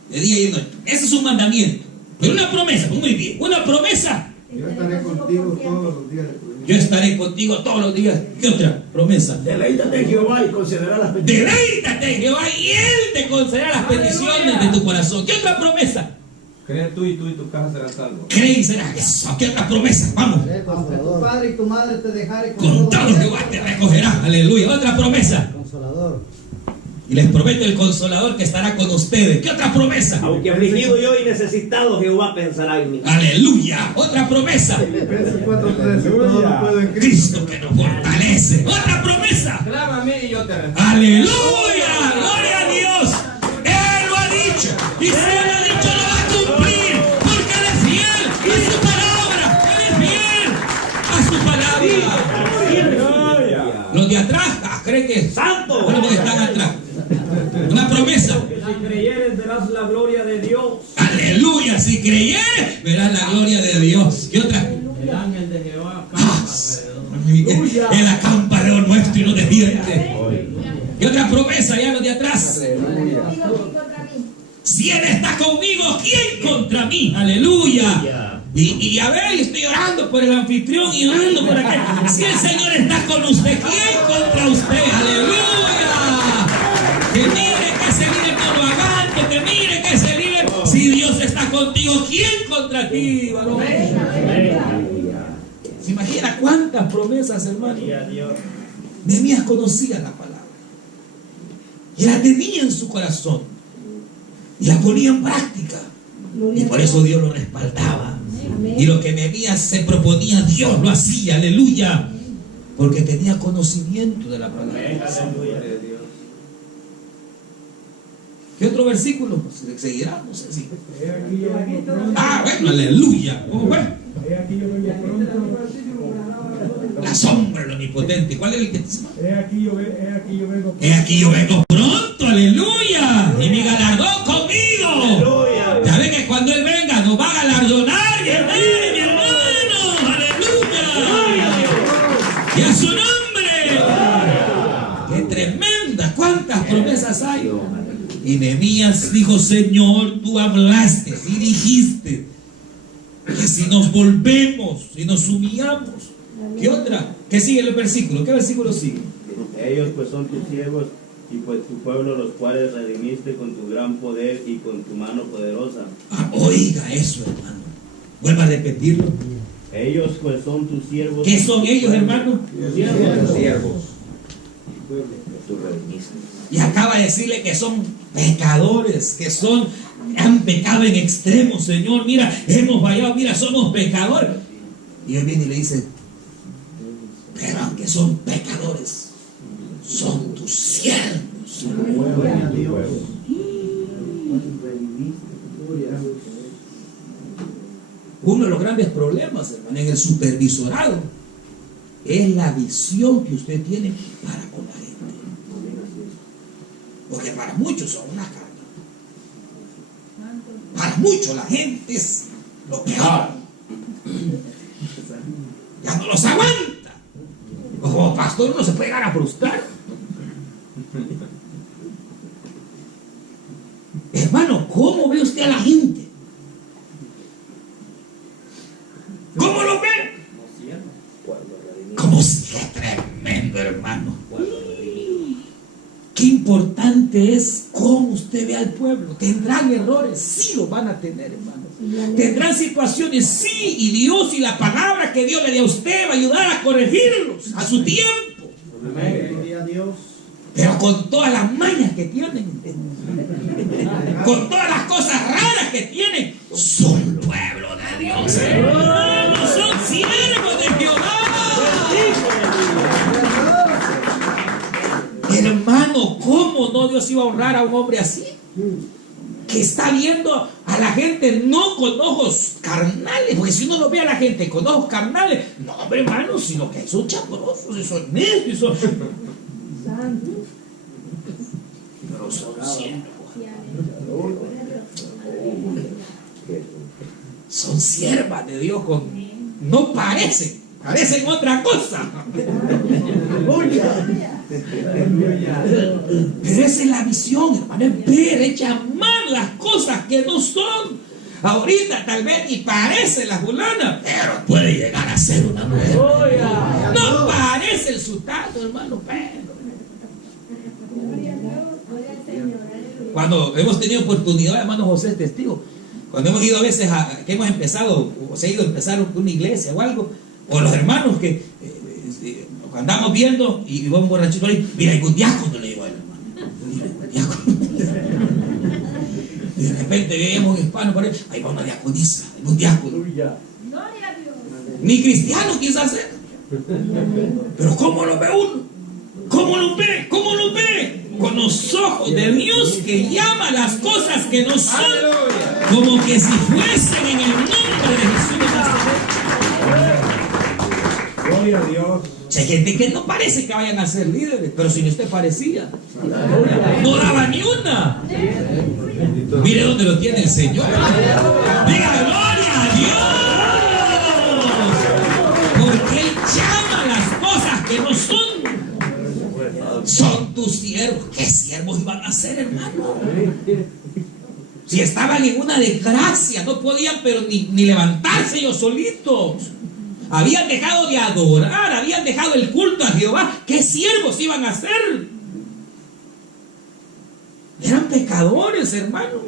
de día y de noche. Ese es un mandamiento. Pero una promesa, muy bien. Una promesa. Yo estaré contigo todos los días de tu vida. Yo estaré contigo todos los días. ¿Qué otra promesa? Deleítate en Jehová y concederá las peticiones. Deleítate en Jehová y Él te concederá las peticiones de tu corazón. ¿Qué otra promesa? Cree tú y tu casa serán salvos. Cree y serás eso. ¿Qué otra promesa? Vamos. Aunque tu padre y tu madre te dejaren Con todo Jehová te recogerá. Aleluya. Otra promesa. Consolador. Y les prometo el Consolador que estará con ustedes. ¿Qué otra promesa? Aunque afligido yo y necesitado, Jehová pensará en mí. Aleluya. Otra promesa. Filipenses 4:13. Todo lo puedo en Cristo. Cristo que nos fortalece. Otra promesa. Clama a mí y yo te respondo. Aleluya. Gloria a Dios. Él lo ha dicho. Y si Él lo ha dicho, lo va a cumplir. Porque Él es fiel a su palabra. Él es fiel a su palabra. Los de atrás creen que ¡Santo! bueno, los que están atrás. Una promesa. Que si creyeres verás la gloria de Dios. Aleluya. Si creyeres, verás la gloria de Dios. ¿Qué otra? El ángel de Jehová Él acampa alrededor nuestro y nos defiende. ¿Qué otra promesa ya los de atrás? Si Él está conmigo, ¿quién contra mí? Aleluya. Y a ver, estoy orando por el anfitrión y orando por aquel. Si el Señor está con usted, ¿quién contra usted? Aleluya. Que mire que ese líder no lo aguante, que mire que ese líder, si Dios está contigo, ¿quién contra ti, varón? ¿Se imagina cuántas promesas, hermano? Nehemías conocía la palabra y la tenía en su corazón y la ponía en práctica, y por eso Dios lo respaldaba. Y lo que Nehemías se proponía, Dios lo hacía. Aleluya, porque tenía conocimiento de la palabra. ¿Qué otro versículo? Pues seguirá, no sé si. Bueno, aleluya. ¿Cómo fue? La sombra del omnipotente. ¿Cuál es el que dice? He aquí yo vengo pronto, aleluya. Y mi galardón conmigo. Ya ven que cuando Él venga nos va a galardonar, mi hermano, aleluya. Y a su nombre. Qué tremenda, cuántas promesas hay. Y Nehemías dijo: Señor, tú hablaste y dijiste que si nos volvemos y nos humillamos. ¿Qué otra? ¿Qué sigue el versículo? ¿Qué versículo sigue? Ellos pues son tus siervos y pues tu pueblo, los cuales redimiste con tu gran poder y con tu mano poderosa. Oiga eso, hermano. Vuelva a repetirlo. Ellos pues son tus siervos. ¿Qué son ellos, hermano? Siervos. Tú redimiste. Y acaba de decirle que son pecadores, que han pecado en extremo, Señor. Mira, hemos fallado, mira, somos pecadores. Y Él viene y le dice: pero aunque son pecadores, son tus siervos. Uno de los grandes problemas, hermano, en el supervisorado es la visión que usted tiene para con la gente. Porque para muchos son una carga. Para muchos la gente es lo peor. Ya no los aguanta. Como pastor uno se puede llegar a frustrar. a la gente? ¿Cómo lo ve? Como si es tremendo, hermano. Qué importante es cómo usted ve al pueblo. Tendrán errores, sí los van a tener, hermano. Tendrán situaciones, sí, y Dios y la palabra que Dios le dio a usted va a ayudar a corregirlos a su tiempo. Gloria a Dios. Pero con todas las mañas que tienen, con todas las cosas raras que tienen, son pueblo de Dios, hermano, son siervos de Jehová. Hermano, ¿cómo no Dios iba a honrar a un hombre así? Que está viendo a la gente no con ojos carnales, porque si uno lo ve a la gente con ojos carnales, no, hombre, hermano, sino que son chambrosos, son necios, pero son siervos. Son siervas de Dios no parecen otra cosa. Pero esa es la visión, hermano, es ver, es llamar las cosas que no son. Ahorita tal vez ni parece la fulana, pero puede llegar a ser una mujer. No parece el sultano, hermano, pero cuando hemos tenido oportunidad, hermano José es testigo, cuando hemos ido a veces que hemos empezado, o se ha ido a empezar una iglesia o algo, o los hermanos que andamos viendo y va un borrachito ahí, mira, hay un diácono, le digo a él, hermano, mira, un diácono. Y de repente veíamos un hispano por ahí, ahí va una diaconisa, hay un diácono. Ni cristiano quizás ser. Pero ¿cómo lo ve uno? ¿Cómo lo ve? ¿Cómo lo ve? Con los ojos de Dios que llama las cosas que no son, como que si fuesen en el nombre de Jesús de Nazaret. Gloria a Dios. Hay gente que no parece que vayan a ser líderes, pero si usted parecía, no daba ni una. Mire dónde lo tiene el Señor. Diga gloria a Dios, porque Él llama las cosas que no son. Son tus siervos. ¿Qué siervos iban a ser, hermano? Si estaban en una desgracia, no podían pero ni levantarse ellos solitos. Habían dejado de adorar, habían dejado el culto a Jehová. ¿Qué siervos iban a ser? Eran pecadores, hermanos.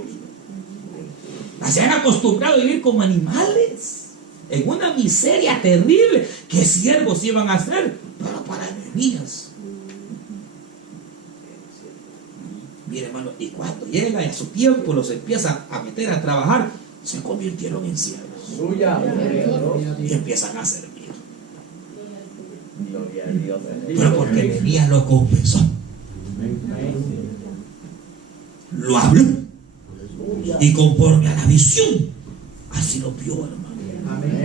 Se han acostumbrado a vivir como animales, en una miseria terrible. ¿Qué siervos iban a ser? Pero para enemigos. Mire, hermano, y cuando llega a su tiempo, los empiezan a meter a trabajar, se convirtieron en siervos. Y empiezan a servir. Pero porque Nehemías lo confesó, lo habló, y conforme a la visión, así lo vio, hermano.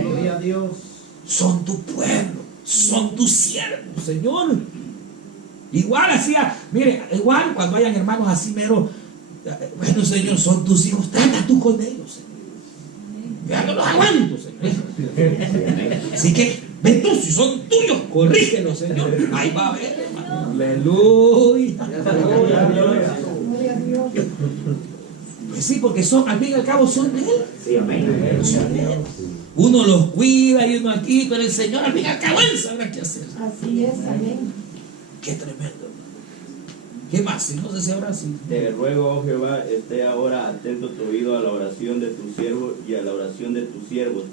Gloria a Dios. Son tu pueblo, son tus siervos, Señor. Igual hacía, mire, igual cuando hayan hermanos así mero, bueno, Señor, son tus hijos, trata tú con ellos, Señor. Ya no los aguanto, Señor. Así que, ven tú, si son tuyos, corrígelos, Señor. Ahí va a ver, hermano. Aleluya. Pues sí, porque son, al fin y al cabo, son de Él. Sí, amén. Son de Él. Uno los cuida y uno aquí, pero el Señor al fin y al cabo Él sabrá qué hacer. Así es, amén. Qué tremendo, hermano. ¿Qué más? No sé si ahora sí. Te ruego, oh Jehová, esté ahora atento tu oído a la oración de tu siervo y a la oración de tus siervos,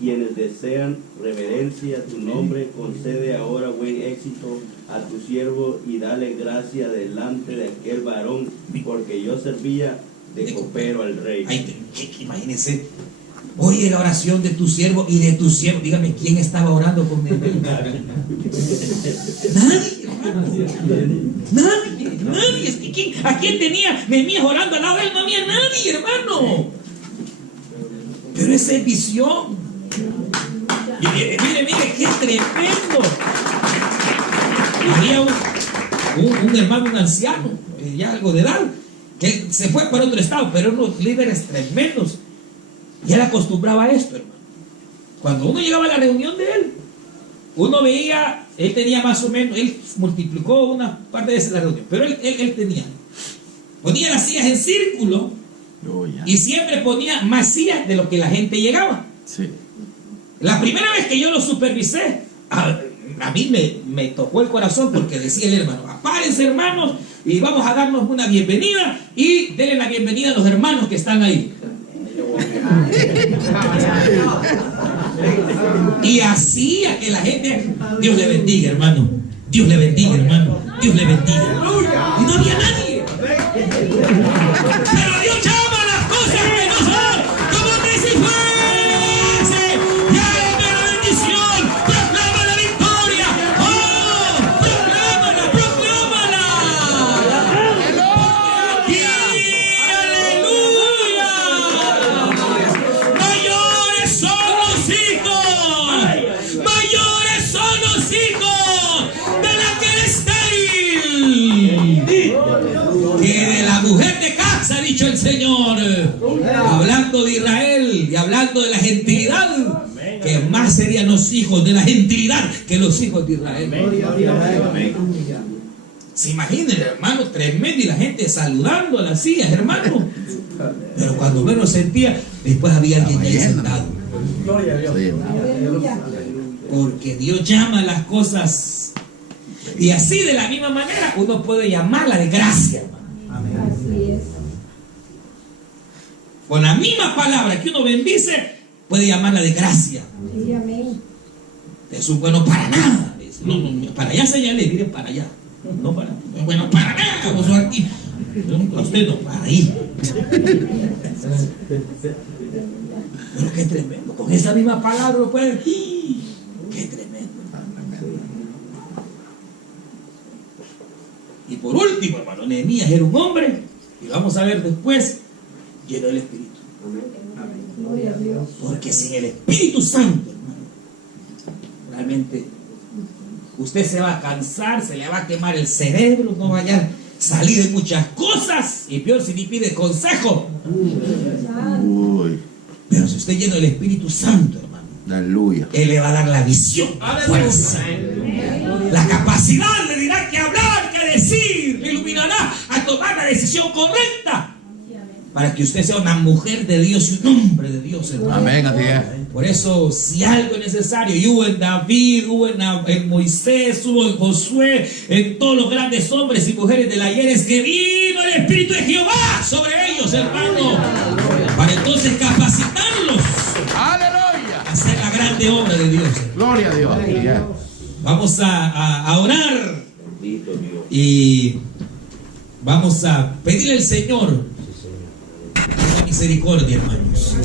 quienes desean reverencia a tu nombre. Concede ahora buen éxito a tu siervo y dale gracia delante de aquel varón, porque yo servía de copero al rey. Imagínense, oye la oración de tu siervo y de tu siervo. Dígame, ¿quién estaba orando con él? Nadie, hermano. Nadie. Es que ¿a quién tenía Nehemías orando al lado de él? No había nadie, hermano. Pero esa es visión. Y mire, qué tremendo. Había un hermano, un anciano, ya algo de edad, que se fue para otro estado, pero unos líderes tremendos. Y él acostumbraba a esto, hermano. Cuando uno llegaba a la reunión de él, uno veía, él tenía más o menos, él multiplicó una parte de esa reunión, pero él tenía, ponía las sillas en círculo Y siempre ponía más sillas de lo que la gente llegaba. Sí. La primera vez que yo lo supervisé, a mí me tocó el corazón porque decía el hermano: apárense, hermanos, y vamos a darnos una bienvenida y denle la bienvenida a los hermanos que están ahí. Y hacía que la gente, Dios le bendiga, hermano, Dios le bendiga, hermano, Dios le bendiga. Y no había nadie. Pero Dios llama las cosas que no son como que si fuese. Llame la bendición, proclama la victoria. ¡Oh! ¡Proclámala, proclámala! ¡Y aleluya! Mayores son los hijos, mayores son los hijos de la que es estéril que de la mujer de casa, ha dicho el Señor. Hablando de Israel y hablando de la gentilidad, que más serían los hijos de la gentilidad que los hijos de Israel. Se imaginen, hermano, tremendo, y la gente saludando a las sillas, hermano. Pero cuando uno sentía, después había alguien ahí sentado. Porque Dios llama las cosas. Y así, de la misma manera, uno puede llamarla de gracia, hermano. Así es. Con la misma palabra que uno bendice, puede llamarla de gracia. Sí, amén. Eso es bueno para nada. No, para allá señalé, miren para allá. No para, no es bueno para nada, como soy aquí. No, usted no, para ahí. Pero qué tremendo. Con esa misma palabra lo pueden. Qué tremendo. Y por último, hermano, Nehemías era un hombre, y vamos a ver después, lleno del Espíritu. Gloria a Dios. Porque sin el Espíritu Santo, hermano, realmente usted se va a cansar, se le va a quemar el cerebro, no vaya a salir de muchas cosas, y peor si ni pide consejo. Uy. Pero si usted lleno del Espíritu Santo, hermano, Aleluya. Él le va a dar la visión, la fuerza, la capacidad, le dirá que hablar, que decir, le iluminará a tomar la decisión correcta, para que usted sea una mujer de Dios y un hombre de Dios, hermano. Amén, así es. Por eso, si algo es necesario, y hubo en David, hubo en Moisés, hubo en Josué, en todos los grandes hombres y mujeres del ayer, es que vino el Espíritu de Jehová sobre ellos, hermano, para entonces capacitarlos Aleluya. a hacer la grande obra de Dios. Gloria a Dios. Así es. Vamos a orar y vamos a pedirle al Señor la misericordia, hermanos.